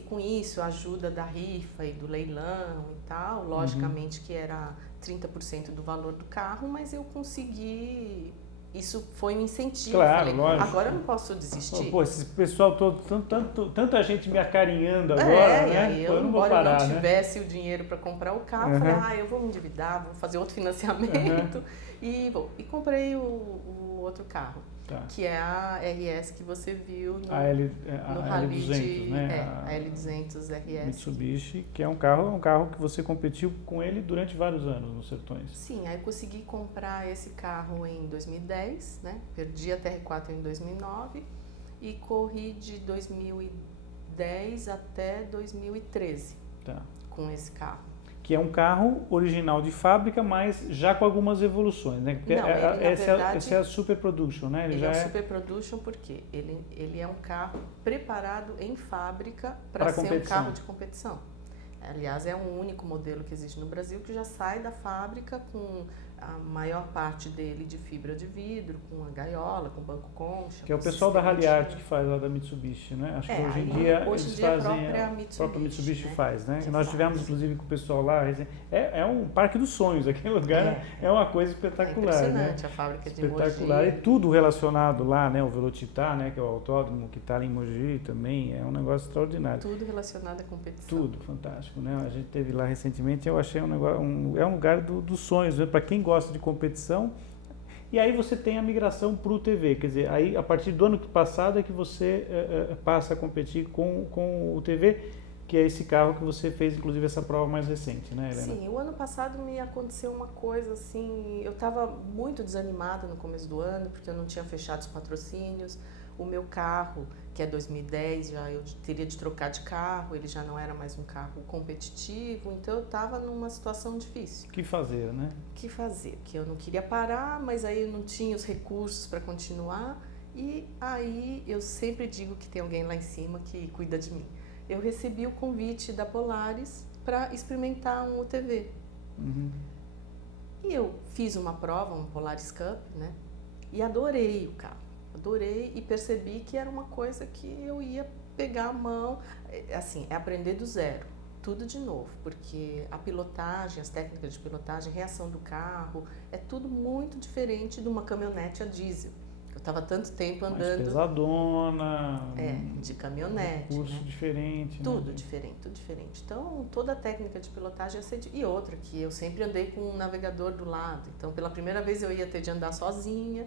com isso, a ajuda da rifa e do leilão e tal, logicamente que era 30% do valor do carro, mas eu consegui... Isso foi um incentivo. Claro, falei, lógico. Agora eu não posso desistir. Pô, esse pessoal todo, tanta gente me acarinhando agora, né? E eu não vou parar, eu não tivesse o dinheiro para comprar o carro, falei, eu vou me endividar, vou fazer outro financiamento e comprei o outro carro, que é a RS que você viu no Rally L200, né? A L200 RS. Mitsubishi, que é um carro que você competiu com ele durante vários anos nos Sertões. Sim, aí eu consegui comprar esse carro em 2010, né? Perdi a TR4 em 2009 e corri de 2010 2010 até 2013 Tá. com esse carro. Que é um carro original de fábrica, mas já com algumas evoluções, né? Porque Não, ele, na verdade, essa é a Super Production, né? Ele é um Super Production porque ele é um carro preparado em fábrica para ser um carro de competição. Aliás, é um único modelo que existe no Brasil que já sai da fábrica com a maior parte dele de fibra de vidro, com a gaiola, com banco concha. Que é o pessoal da Rally Art que faz lá da Mitsubishi, né? Acho que hoje em dia eles fazem, a própria Mitsubishi, né? Faz, né? Nós tivemos inclusive com o pessoal lá, é um parque dos sonhos, aquele lugar é uma coisa espetacular, é impressionante, né? A fábrica de espetacular, Mogi. E tudo relacionado lá, né? O Velocitar, né? Que é o autódromo que está ali em Mogi também, é um negócio extraordinário. Tudo relacionado à competição. Tudo, fantástico, né? A gente esteve lá recentemente, eu achei um negócio, é um lugar dos sonhos, né? Para quem gosta de competição. E aí você tem a migração para o TV, quer dizer, aí a partir do ano passado é que você passa a competir com o TV, que é esse carro que você fez, inclusive, essa prova mais recente, né, Helena? Sim, o ano passado me aconteceu uma coisa assim, eu estava muito desanimada no começo do ano, porque eu não tinha fechado os patrocínios, o meu carro, que é 2010, já eu teria de trocar de carro, ele já não era mais um carro competitivo, então eu estava numa situação difícil. O que fazer, né? O que fazer? Que eu não queria parar, mas aí eu não tinha os recursos para continuar, e aí eu sempre digo que tem alguém lá em cima que cuida de mim. Eu recebi o convite da Polaris para experimentar um UTV. Uhum. E eu fiz uma prova, um Polaris Cup, né? E adorei o carro. Adorei e percebi que era uma coisa que eu ia pegar a mão, assim, é aprender do zero, tudo de novo, porque a pilotagem, as técnicas de pilotagem, reação do carro, é tudo muito diferente de uma caminhonete a diesel. Eu estava tanto tempo andando... Mais pesadona... de caminhonete, curso né? diferente. Tudo né? diferente, tudo diferente. Então, toda a técnica de pilotagem ia ser... E outra, que eu sempre andei com um navegador do lado. Então, pela primeira vez eu ia ter de andar sozinha,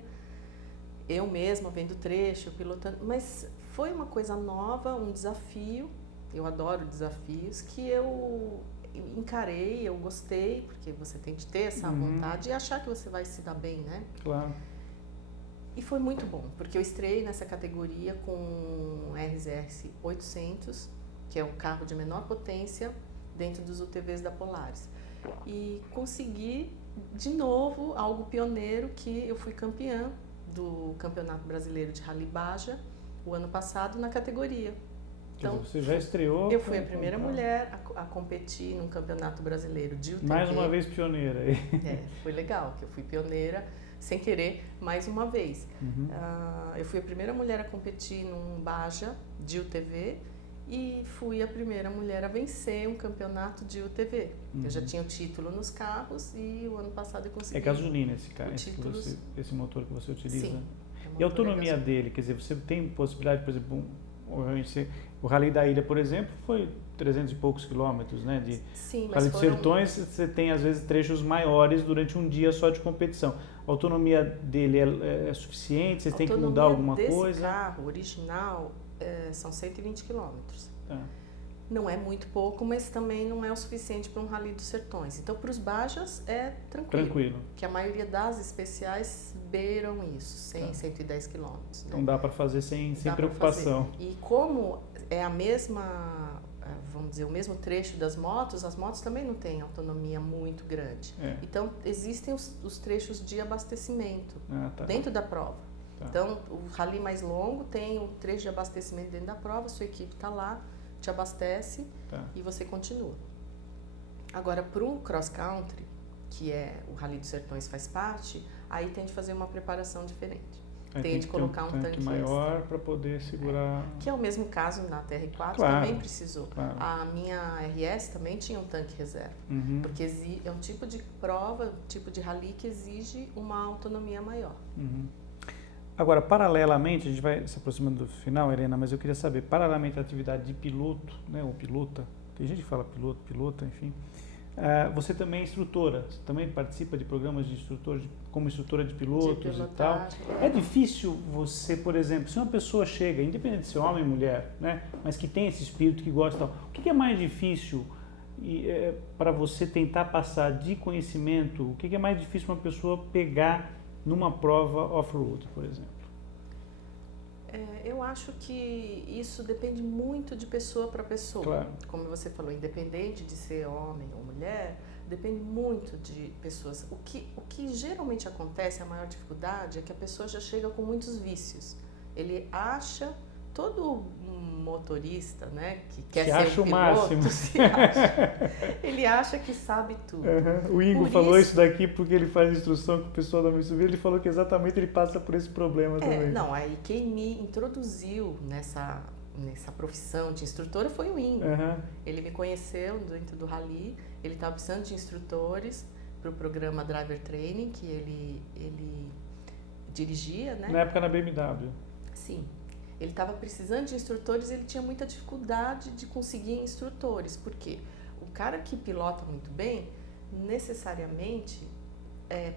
eu mesma vendo trecho, pilotando. Mas foi uma coisa nova, um desafio. Eu adoro desafios que eu encarei, eu gostei, porque você tem que ter essa vontade e achar que você vai se dar bem, né? Claro. E foi muito bom, porque eu estreiei nessa categoria com um RZR 800, que é um carro de menor potência dentro dos UTVs da Polaris. E consegui, de novo, algo pioneiro, que eu fui campeã do Campeonato Brasileiro de Rally Baja o ano passado na categoria. Então, você já estreou? Eu fui a primeira mulher a competir num Campeonato Brasileiro de UTV. Mais uma vez pioneira. Foi legal, que eu fui pioneira sem querer, mais uma vez. Eu fui a primeira mulher a competir num Baja de UTV e fui a primeira mulher a vencer um campeonato de UTV. Eu já tinha o título nos carros e o ano passado eu consegui. É gasolina esse motor que você utiliza? Sim. E a autonomia dele? Quer dizer, você tem possibilidade, por exemplo, o Rally da Ilha, por exemplo, foi 300 e poucos quilômetros, né? Sim, mas Rally dos Sertões, você tem às vezes trechos maiores durante um dia só de competição. A autonomia dele é suficiente? Vocês têm que mudar alguma coisa? O carro original são 120 quilômetros. Não é muito pouco, mas também não é o suficiente para um Rally dos Sertões. Então, para os Bajas é tranquilo. Que a maioria das especiais beiram isso, 100, 110 quilômetros. Né? Então dá para fazer sem preocupação. E como é a mesma, vamos dizer, o mesmo trecho das motos, as motos também não têm autonomia muito grande. Então, existem os trechos de abastecimento dentro da prova. Então, o Rally mais longo tem o trecho de abastecimento dentro da prova, sua equipe está lá, te abastece e você continua. Agora, para o cross country, que é o Rally dos Sertões faz parte, aí tem de fazer uma preparação diferente. Tem de colocar um tanque maior para poder segurar. Que é o mesmo caso na TR4, também precisou. A minha RS também tinha um tanque reserva, porque é um tipo de prova, um tipo de rally que exige uma autonomia maior. Agora, paralelamente, a gente vai se aproximando do final, Helena, mas eu queria saber, paralelamente à atividade de piloto, né, ou pilota, tem gente que fala piloto, pilota, enfim, você também é instrutora, você também participa de programas de instrutor, como instrutora de pilotos e tal. É difícil você, por exemplo, se uma pessoa chega, independente de ser homem ou mulher, né, mas que tem esse espírito, que gosta e tal, o que é mais difícil para você tentar passar de conhecimento, o que é mais difícil uma pessoa pegar numa prova off-road, por exemplo? Eu acho que isso depende muito de pessoa para pessoa. Claro. Como você falou, independente de ser homem ou mulher, depende muito de pessoas. O que geralmente acontece, a maior dificuldade, é que a pessoa já chega com muitos vícios. Ele acha, todo motorista, né, que quer ser um piloto, ele acha que sabe tudo. O Ingo falou isso daqui porque ele faz instrução com o pessoal da Mitsubishi, ele falou que exatamente ele passa por esse problema também. Não, aí quem me introduziu nessa profissão de instrutora foi o Ingo. Ele me conheceu dentro do Rally, ele estava precisando de instrutores para o programa Driver Training, que ele dirigia, né? Na época na BMW. Sim. Ele estava precisando de instrutores, ele tinha muita dificuldade de conseguir instrutores, porque o cara que pilota muito bem, necessariamente,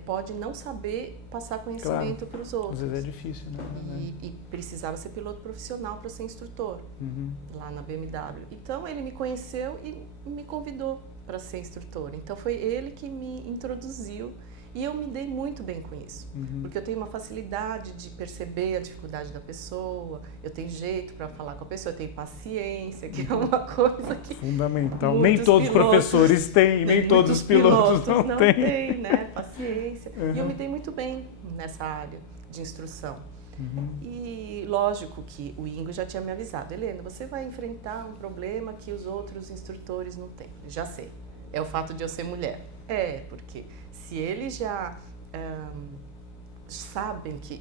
pode não saber passar conhecimento para os outros. Às vezes é difícil, né? E precisava ser piloto profissional para ser instrutor, lá na BMW. Então, ele me conheceu e me convidou para ser instrutora. Então, foi ele que me introduziu. E eu me dei muito bem com isso, porque eu tenho uma facilidade de perceber a dificuldade da pessoa, eu tenho jeito para falar com a pessoa, eu tenho paciência, que é uma coisa que... Fundamental. Nem todos os professores têm, nem todos os pilotos não têm. Né? Paciência. E eu me dei muito bem nessa área de instrução. E lógico que o Ingo já tinha me avisado, Helena, você vai enfrentar um problema que os outros instrutores não têm. Já sei, é o fato de eu ser mulher. Porque se eles já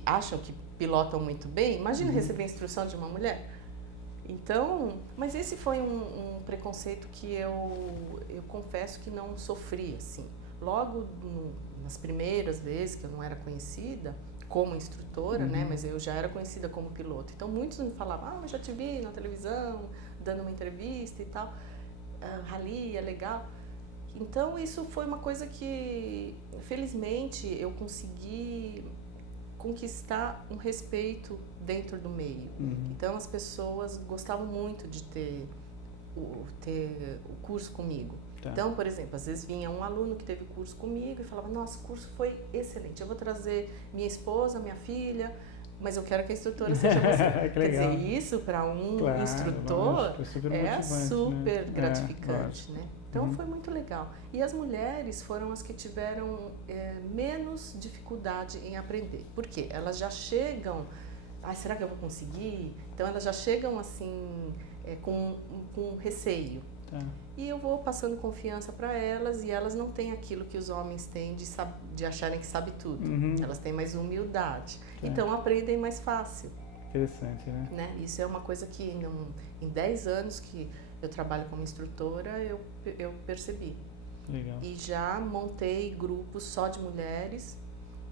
acham que pilotam muito bem, imagina receber instrução de uma mulher. Então, mas esse foi um preconceito que eu confesso que não sofri, assim. Logo nas primeiras vezes que eu não era conhecida como instrutora, né, mas eu já era conhecida como piloto. Então, muitos me falavam, eu já te vi na televisão, dando uma entrevista e tal, Rally é legal. Então, isso foi uma coisa que, felizmente, eu consegui conquistar um respeito dentro do meio. Então, as pessoas gostavam muito de ter o curso comigo. Tá. Então, por exemplo, às vezes vinha um aluno que teve curso comigo e falava, nossa, o curso foi excelente, eu vou trazer minha esposa, minha filha, mas eu quero que a instrutora seja você. Quer dizer, isso para um instrutor é super gratificante, né? Então foi muito legal. E as mulheres foram as que tiveram menos dificuldade em aprender. Por quê? Elas já chegam, será que eu vou conseguir? Então elas já chegam assim, com receio. Tá. E eu vou passando confiança para elas e elas não têm aquilo que os homens têm de acharem que sabe tudo. Elas têm mais humildade. Tá. Então aprendem mais fácil. Interessante, né? Isso é uma coisa que em 10 anos que eu trabalho como instrutora, eu percebi. Legal. E já montei grupos só de mulheres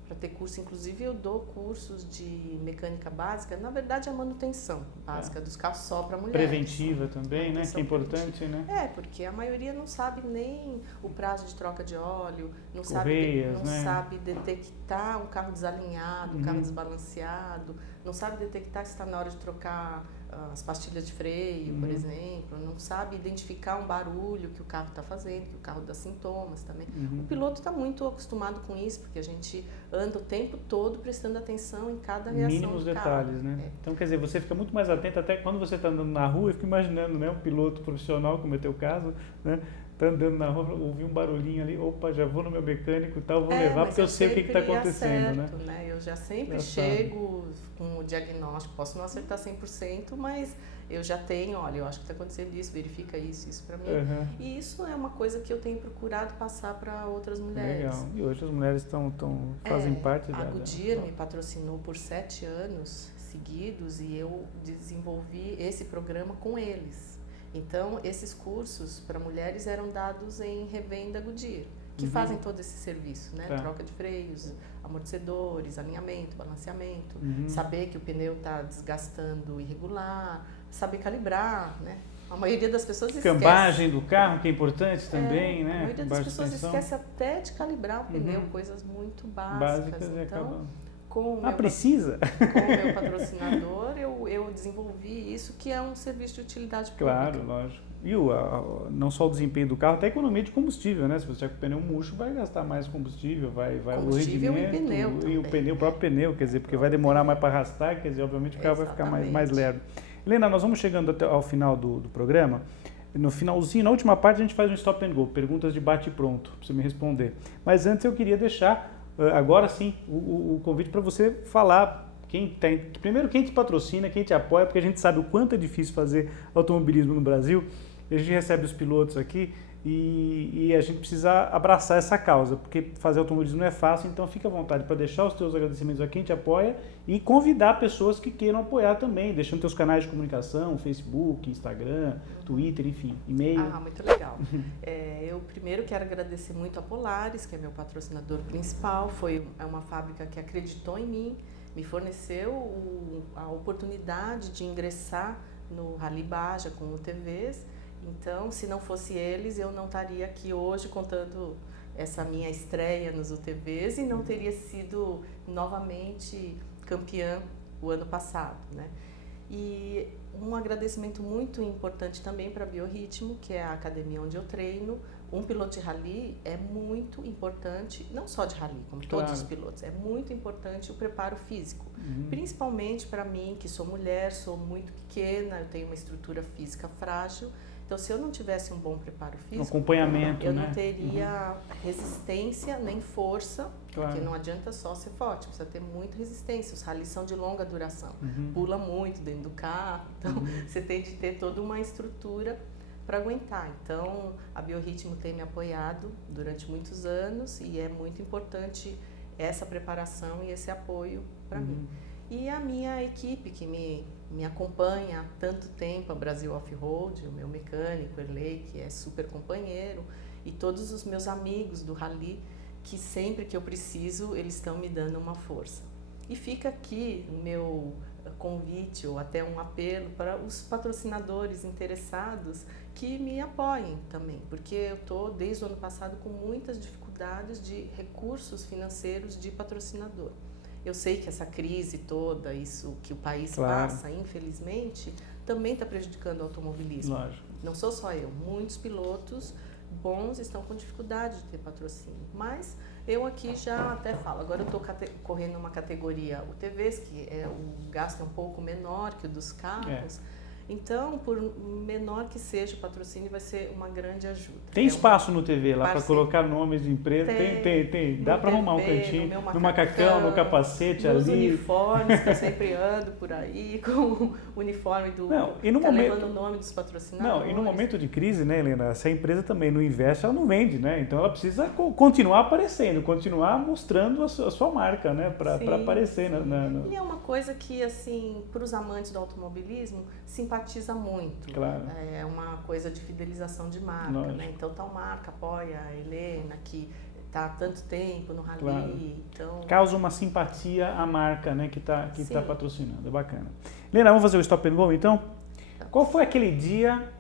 para ter curso. Inclusive, eu dou cursos de mecânica básica. Na verdade, a manutenção básica dos carros só para mulheres. Preventiva também, né? Que é importante, né? Porque a maioria não sabe nem o prazo de troca de óleo, não Correias, sabe detectar um carro desalinhado, um carro desbalanceado, não sabe detectar se está na hora de trocar as pastilhas de freio, por exemplo, não sabe identificar um barulho que o carro está fazendo, que o carro dá sintomas também. O piloto está muito acostumado com isso, porque a gente anda o tempo todo prestando atenção em cada reação mínimos do detalhes, carro. né? Então, quer dizer, você fica muito mais atento, até quando você está andando na rua, eu fico imaginando, né? Um piloto profissional, como é o teu caso, né? Tá andando na rua, ouvi um barulhinho ali, opa, já vou no meu mecânico e tal, vou levar, porque eu sei o que está acontecendo, né? Eu já sempre chego com o diagnóstico, posso não acertar 100%, mas eu já tenho, olha, eu acho que está acontecendo isso, verifica isso para mim. E isso é uma coisa que eu tenho procurado passar para outras mulheres. Legal. E hoje as mulheres fazem parte da... A Goodyear me patrocinou por 7 anos seguidos e eu desenvolvi esse programa com eles. Então, esses cursos para mulheres eram dados em revenda Goodyear, que fazem todo esse serviço, né? Tá. Troca de freios, amortecedores, alinhamento, balanceamento, saber que o pneu está desgastando irregular, saber calibrar, né? A maioria das pessoas esquece. Cambagem do carro, que é importante também, né? A maioria das pessoas esquece até de calibrar o pneu, coisas muito básicas. Então, precisa? Com o meu patrocinador, eu desenvolvi isso, que é um serviço de utilidade pública. Claro, lógico. E não só o desempenho do carro, até a economia de combustível, né? Se você tiver com pneu murcho, vai gastar mais combustível, combustível o rendimento e pneu o próprio pneu, quer dizer, porque vai demorar mais para arrastar, quer dizer, obviamente o carro vai ficar mais lerdo. Helena, nós vamos chegando ao final do programa. No finalzinho, na última parte, a gente faz um stop and go, perguntas de bate e pronto, para você me responder. Mas antes eu queria deixar, agora sim, o convite para você falar primeiro quem te patrocina, quem te apoia, porque a gente sabe o quanto é difícil fazer automobilismo no Brasil. A gente recebe os pilotos aqui e a gente precisa abraçar essa causa, porque fazer automobilismo não é fácil, então fica à vontade para deixar os teus agradecimentos a quem te apoia e convidar pessoas que queiram apoiar também, deixando teus canais de comunicação, Facebook, Instagram, Twitter, enfim, e-mail. Muito legal. Eu primeiro quero agradecer muito a Polaris, que é meu patrocinador principal, foi uma fábrica que acreditou em mim, me forneceu a oportunidade de ingressar no Rally Baja com o UTVs. Então, se não fosse eles, eu não estaria aqui hoje contando essa minha estreia nos UTVs e não teria sido novamente campeã o ano passado, né? E um agradecimento muito importante também para a Biorritmo, que é a academia onde eu treino. Um piloto de rally é muito importante, não só de rally, como todos os pilotos, é muito importante o preparo físico. Principalmente para mim, que sou mulher, sou muito pequena, eu tenho uma estrutura física frágil. Então, se eu não tivesse um bom preparo físico, acompanhamento, eu não teria resistência nem força, porque não adianta só ser forte, precisa ter muita resistência. Os rallies são de longa duração, pula muito dentro do carro, então você tem de ter toda uma estrutura para aguentar. Então, a Biorritmo tem me apoiado durante muitos anos e é muito importante essa preparação e esse apoio para mim. E a minha equipe que me acompanha há tanto tempo, a Brasil Off-Road, o meu mecânico, Erlei, que é super companheiro, e todos os meus amigos do Rally, que sempre que eu preciso, eles estão me dando uma força. E fica aqui o meu convite ou até um apelo para os patrocinadores interessados que me apoiem também, porque eu estou desde o ano passado com muitas dificuldades de recursos financeiros de patrocinador. Eu sei que essa crise toda, isso que o país passa, infelizmente, também está prejudicando o automobilismo. Lógico. Não sou só eu, muitos pilotos bons estão com dificuldade de ter patrocínio, mas eu aqui já até falo, agora eu estou correndo uma categoria UTVs, que o gasto é um pouco menor que o dos carros. Então, por menor que seja o patrocínio, vai ser uma grande ajuda. Tem espaço no TV lá para colocar nomes de empresa? Tem. Dá para arrumar um cantinho, no macacão, no capacete nos ali. Nos uniformes, que eu sempre ando por aí, com o uniforme levando o nome dos patrocinadores. Não, e no momento de crise, né, Helena, se a empresa também não investe, ela não vende, né? Então ela precisa continuar aparecendo, continuar mostrando a sua marca, né, para aparecer. E é uma coisa que, assim, para os amantes do automobilismo, simpatiza muito. Claro. É uma coisa de fidelização de marca, né? Então, tal marca apoia a Helena, que está há tanto tempo no Rally. Claro. Então... Causa uma simpatia à marca, né, que tá patrocinando. É bacana. Helena, vamos fazer o stop and go, então? Qual foi aquele dia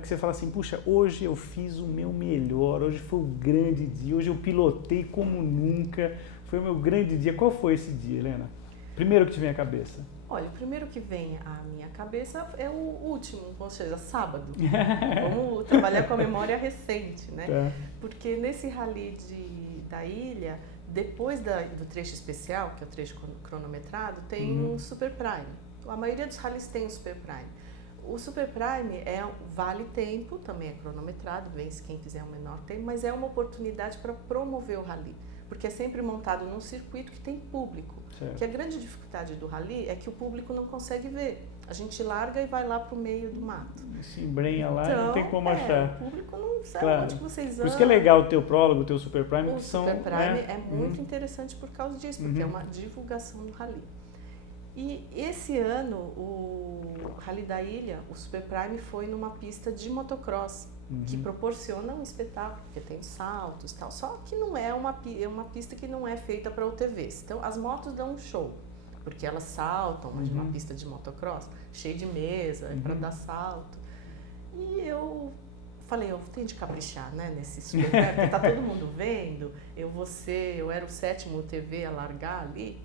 que você fala assim, puxa, hoje eu fiz o meu melhor, hoje foi o grande dia, hoje eu pilotei como nunca, foi o meu grande dia. Qual foi esse dia, Helena? Primeiro que te vem à cabeça. Olha, o primeiro que vem à minha cabeça é o último, ou seja, sábado. Vamos trabalhar com a memória recente, né? Porque nesse rally da ilha, depois do trecho especial, que é o trecho cronometrado, tem um Super Prime. A maioria dos rallies tem um Super Prime. O Super Prime vale tempo, também é cronometrado, vence quem fizer o menor tempo, mas é uma oportunidade para promover o rally. Porque é sempre montado num circuito que tem público. Certo. Que a grande dificuldade do rally é que o público não consegue ver. A gente larga e vai lá para o meio do mato. Se embrenha lá e não tem como achar. O público não sabe onde vocês andam. Por isso que é legal o teu prólogo, o teu Super Prime. O Super Prime é muito interessante por causa disso, porque é uma divulgação do rally. E esse ano, o Rally da Ilha, o Super Prime foi numa pista de motocross, que proporciona um espetáculo, porque tem saltos e tal. Só que não é uma pista que não é feita para UTVs. Então, as motos dão um show, porque elas saltam, mas uma pista de motocross, cheio de mesa, para dar salto. E eu falei, eu tenho de caprichar, né, nesse Super Prime, porque tá todo mundo vendo, eu era o 7º UTV a largar ali.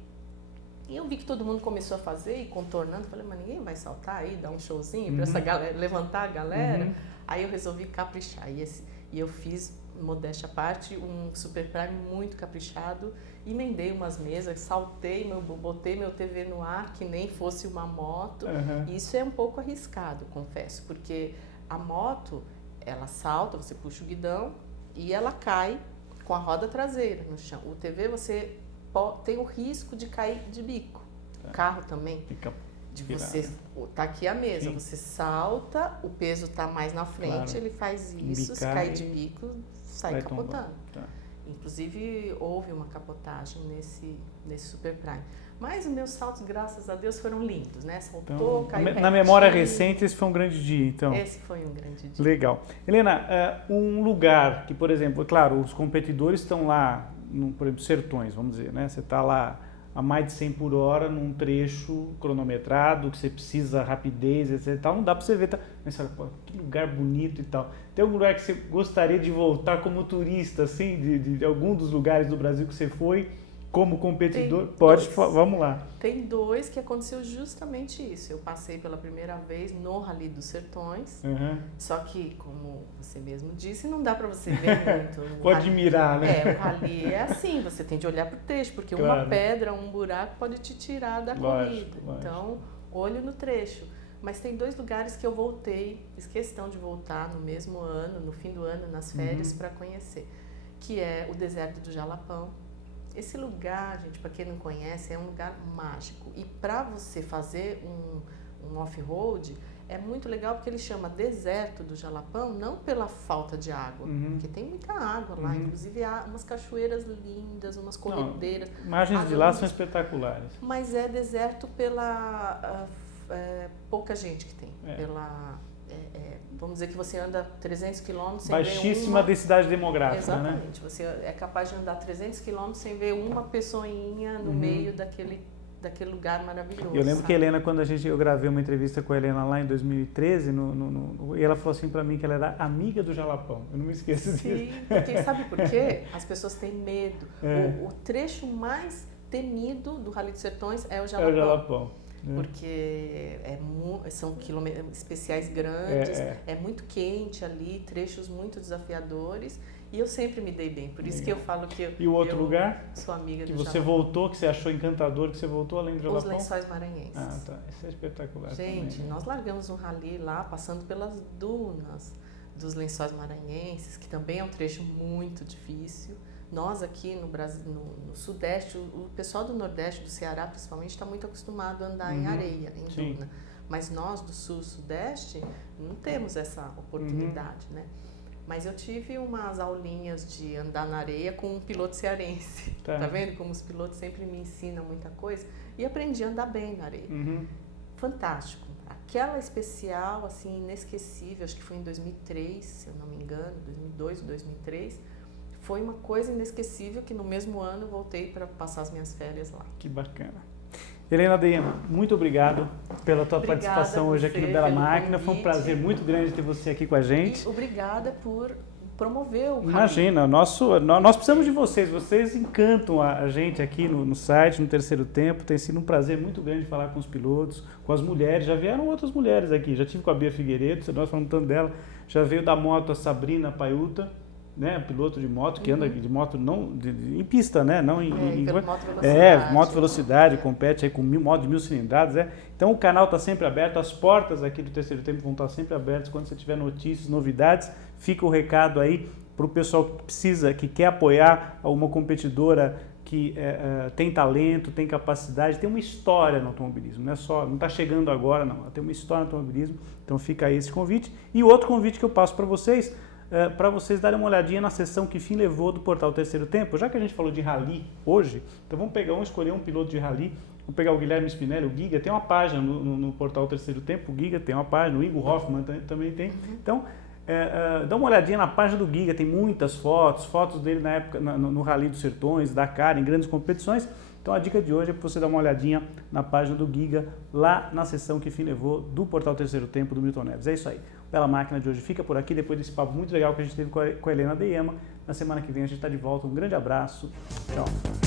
E eu vi que todo mundo começou a fazer e contornando, falei, mas ninguém vai saltar aí, dar um showzinho para essa galera, levantar a galera. Aí eu resolvi caprichar. E eu fiz, modéstia à parte, um Super Prime muito caprichado, emendei umas mesas, saltei, botei meu TV no ar, que nem fosse uma moto. Isso é um pouco arriscado, confesso, porque a moto, ela salta, você puxa o guidão e ela cai com a roda traseira no chão. O TV, você tem o risco de cair de bico. O carro também. De você, tá aqui a mesa, você salta, o peso tá mais na frente, ele faz isso, se cair de bico, sai capotando. Inclusive, houve uma capotagem nesse Super Prime. Mas os meus saltos, graças a Deus, foram lindos, né? Saltou, caiu retinho. Na memória recente, esse foi um grande dia, então. Esse foi um grande dia. Legal. Helena, um lugar que, por exemplo, claro, os competidores estão lá, por exemplo, Sertões, vamos dizer, né? Você está lá a mais de 100 por hora num trecho cronometrado, que você precisa rapidez, etc e tal, não dá para você ver, mas você fala, pô, que lugar bonito e tal. Tem algum lugar que você gostaria de voltar como turista, assim, de algum dos lugares do Brasil que você foi como competidor? Vamos lá. Tem dois que aconteceu justamente isso. Eu passei pela primeira vez no Rally dos Sertões, só que, como você mesmo disse, não dá para você ver muito. Pode mirar, né? O Rally é assim, você tem de olhar para o trecho, porque uma pedra, um buraco pode te tirar da corrida. Então, olho no trecho. Mas tem dois lugares que eu voltei, fiz questão de voltar no mesmo ano, no fim do ano, nas férias, para conhecer, que é o deserto do Jalapão. Esse lugar, gente, para quem não conhece, é um lugar mágico. E para você fazer um off-road, é muito legal porque ele chama deserto do Jalapão, não pela falta de água, porque tem muita água lá, inclusive há umas cachoeiras lindas, umas corredeiras. Imagens de lá são espetaculares. Mas é deserto pela pouca gente que tem, vamos dizer que você anda 300 km sem baixíssima densidade demográfica, exatamente, né? Você é capaz de andar 300 km sem ver uma pessoinha no meio daquele lugar maravilhoso. Eu lembro que a Helena, quando eu gravei uma entrevista com a Helena lá em 2013, e ela falou assim para mim que ela era amiga do Jalapão. Eu não me esqueço disso. Sim, porque sabe por quê? As pessoas têm medo. O trecho mais temido do Rally dos Sertões é o Jalapão. É o Jalapão. Porque são quilômetros especiais grandes, é muito quente ali, trechos muito desafiadores, e eu sempre me dei bem, por isso que eu falo que E o outro lugar? Sou amiga que do você Jalapão. voltou, que você achou encantador, que você voltou além do Jalapão? Os Lençóis Maranhenses. Ah, tá. Isso é espetacular. Gente, também, nós largamos um rally lá, passando pelas dunas dos Lençóis Maranhenses, que também é um trecho muito difícil. Nós aqui no Brasil, no Sudeste, o pessoal do Nordeste, do Ceará principalmente, está muito acostumado a andar em areia, em duna. Mas nós do Sul, Sudeste, não temos essa oportunidade, né? Mas eu tive umas aulinhas de andar na areia com um piloto cearense. Tá vendo como os pilotos sempre me ensinam muita coisa? E aprendi a andar bem na areia. Fantástico. Aquela especial, assim, inesquecível, acho que foi em 2003, se eu não me engano, 2002 ou 2003, foi uma coisa inesquecível que no mesmo ano voltei para passar as minhas férias lá. Que bacana. Helena Deyama, muito obrigado pela tua participação hoje aqui no Bela Máquina. Foi um prazer muito grande ter você aqui com a gente. E obrigada por promover o Imagina, nós precisamos de vocês. Vocês encantam a gente aqui no site, no Terceiro Tempo. Tem sido um prazer muito grande falar com os pilotos, com as mulheres. Já vieram outras mulheres aqui. Já tive com a Bia Figueiredo, nós falamos tanto dela. Já veio da moto a Sabrina Paiuta, né, piloto de moto que anda de moto não em pista, né, não em moto velocidade, compete aí com moto de 1000 cilindradas, Então o canal está sempre aberto, as portas aqui do Terceiro Tempo vão estar sempre abertas quando você tiver notícias, novidades. Fica o recado aí para o pessoal que precisa, que quer apoiar uma competidora que tem talento, tem capacidade, tem uma história no automobilismo, não está chegando agora, não, ela tem uma história no automobilismo. Então fica aí esse convite. E outro convite que eu passo para vocês darem uma olhadinha na sessão que fim levou do portal Terceiro Tempo. Já que a gente falou de rally hoje, então vamos escolher um piloto de rally. Vamos pegar o Guilherme Spinelli, o Giga, tem uma página no portal Terceiro Tempo, o Giga tem uma página, o Igor Hoffman também tem. Então, dá uma olhadinha na página do Giga, tem muitas fotos dele na época no Rally dos Sertões, Dakar, em grandes competições. Então a dica de hoje é para você dar uma olhadinha na página do Giga, lá na sessão que fim levou do portal Terceiro Tempo do Milton Neves. É isso aí. O Bela Máquina de hoje fica por aqui, depois desse papo muito legal que a gente teve com a Helena Deyama. Na semana que vem a gente está de volta. Um grande abraço. Tchau.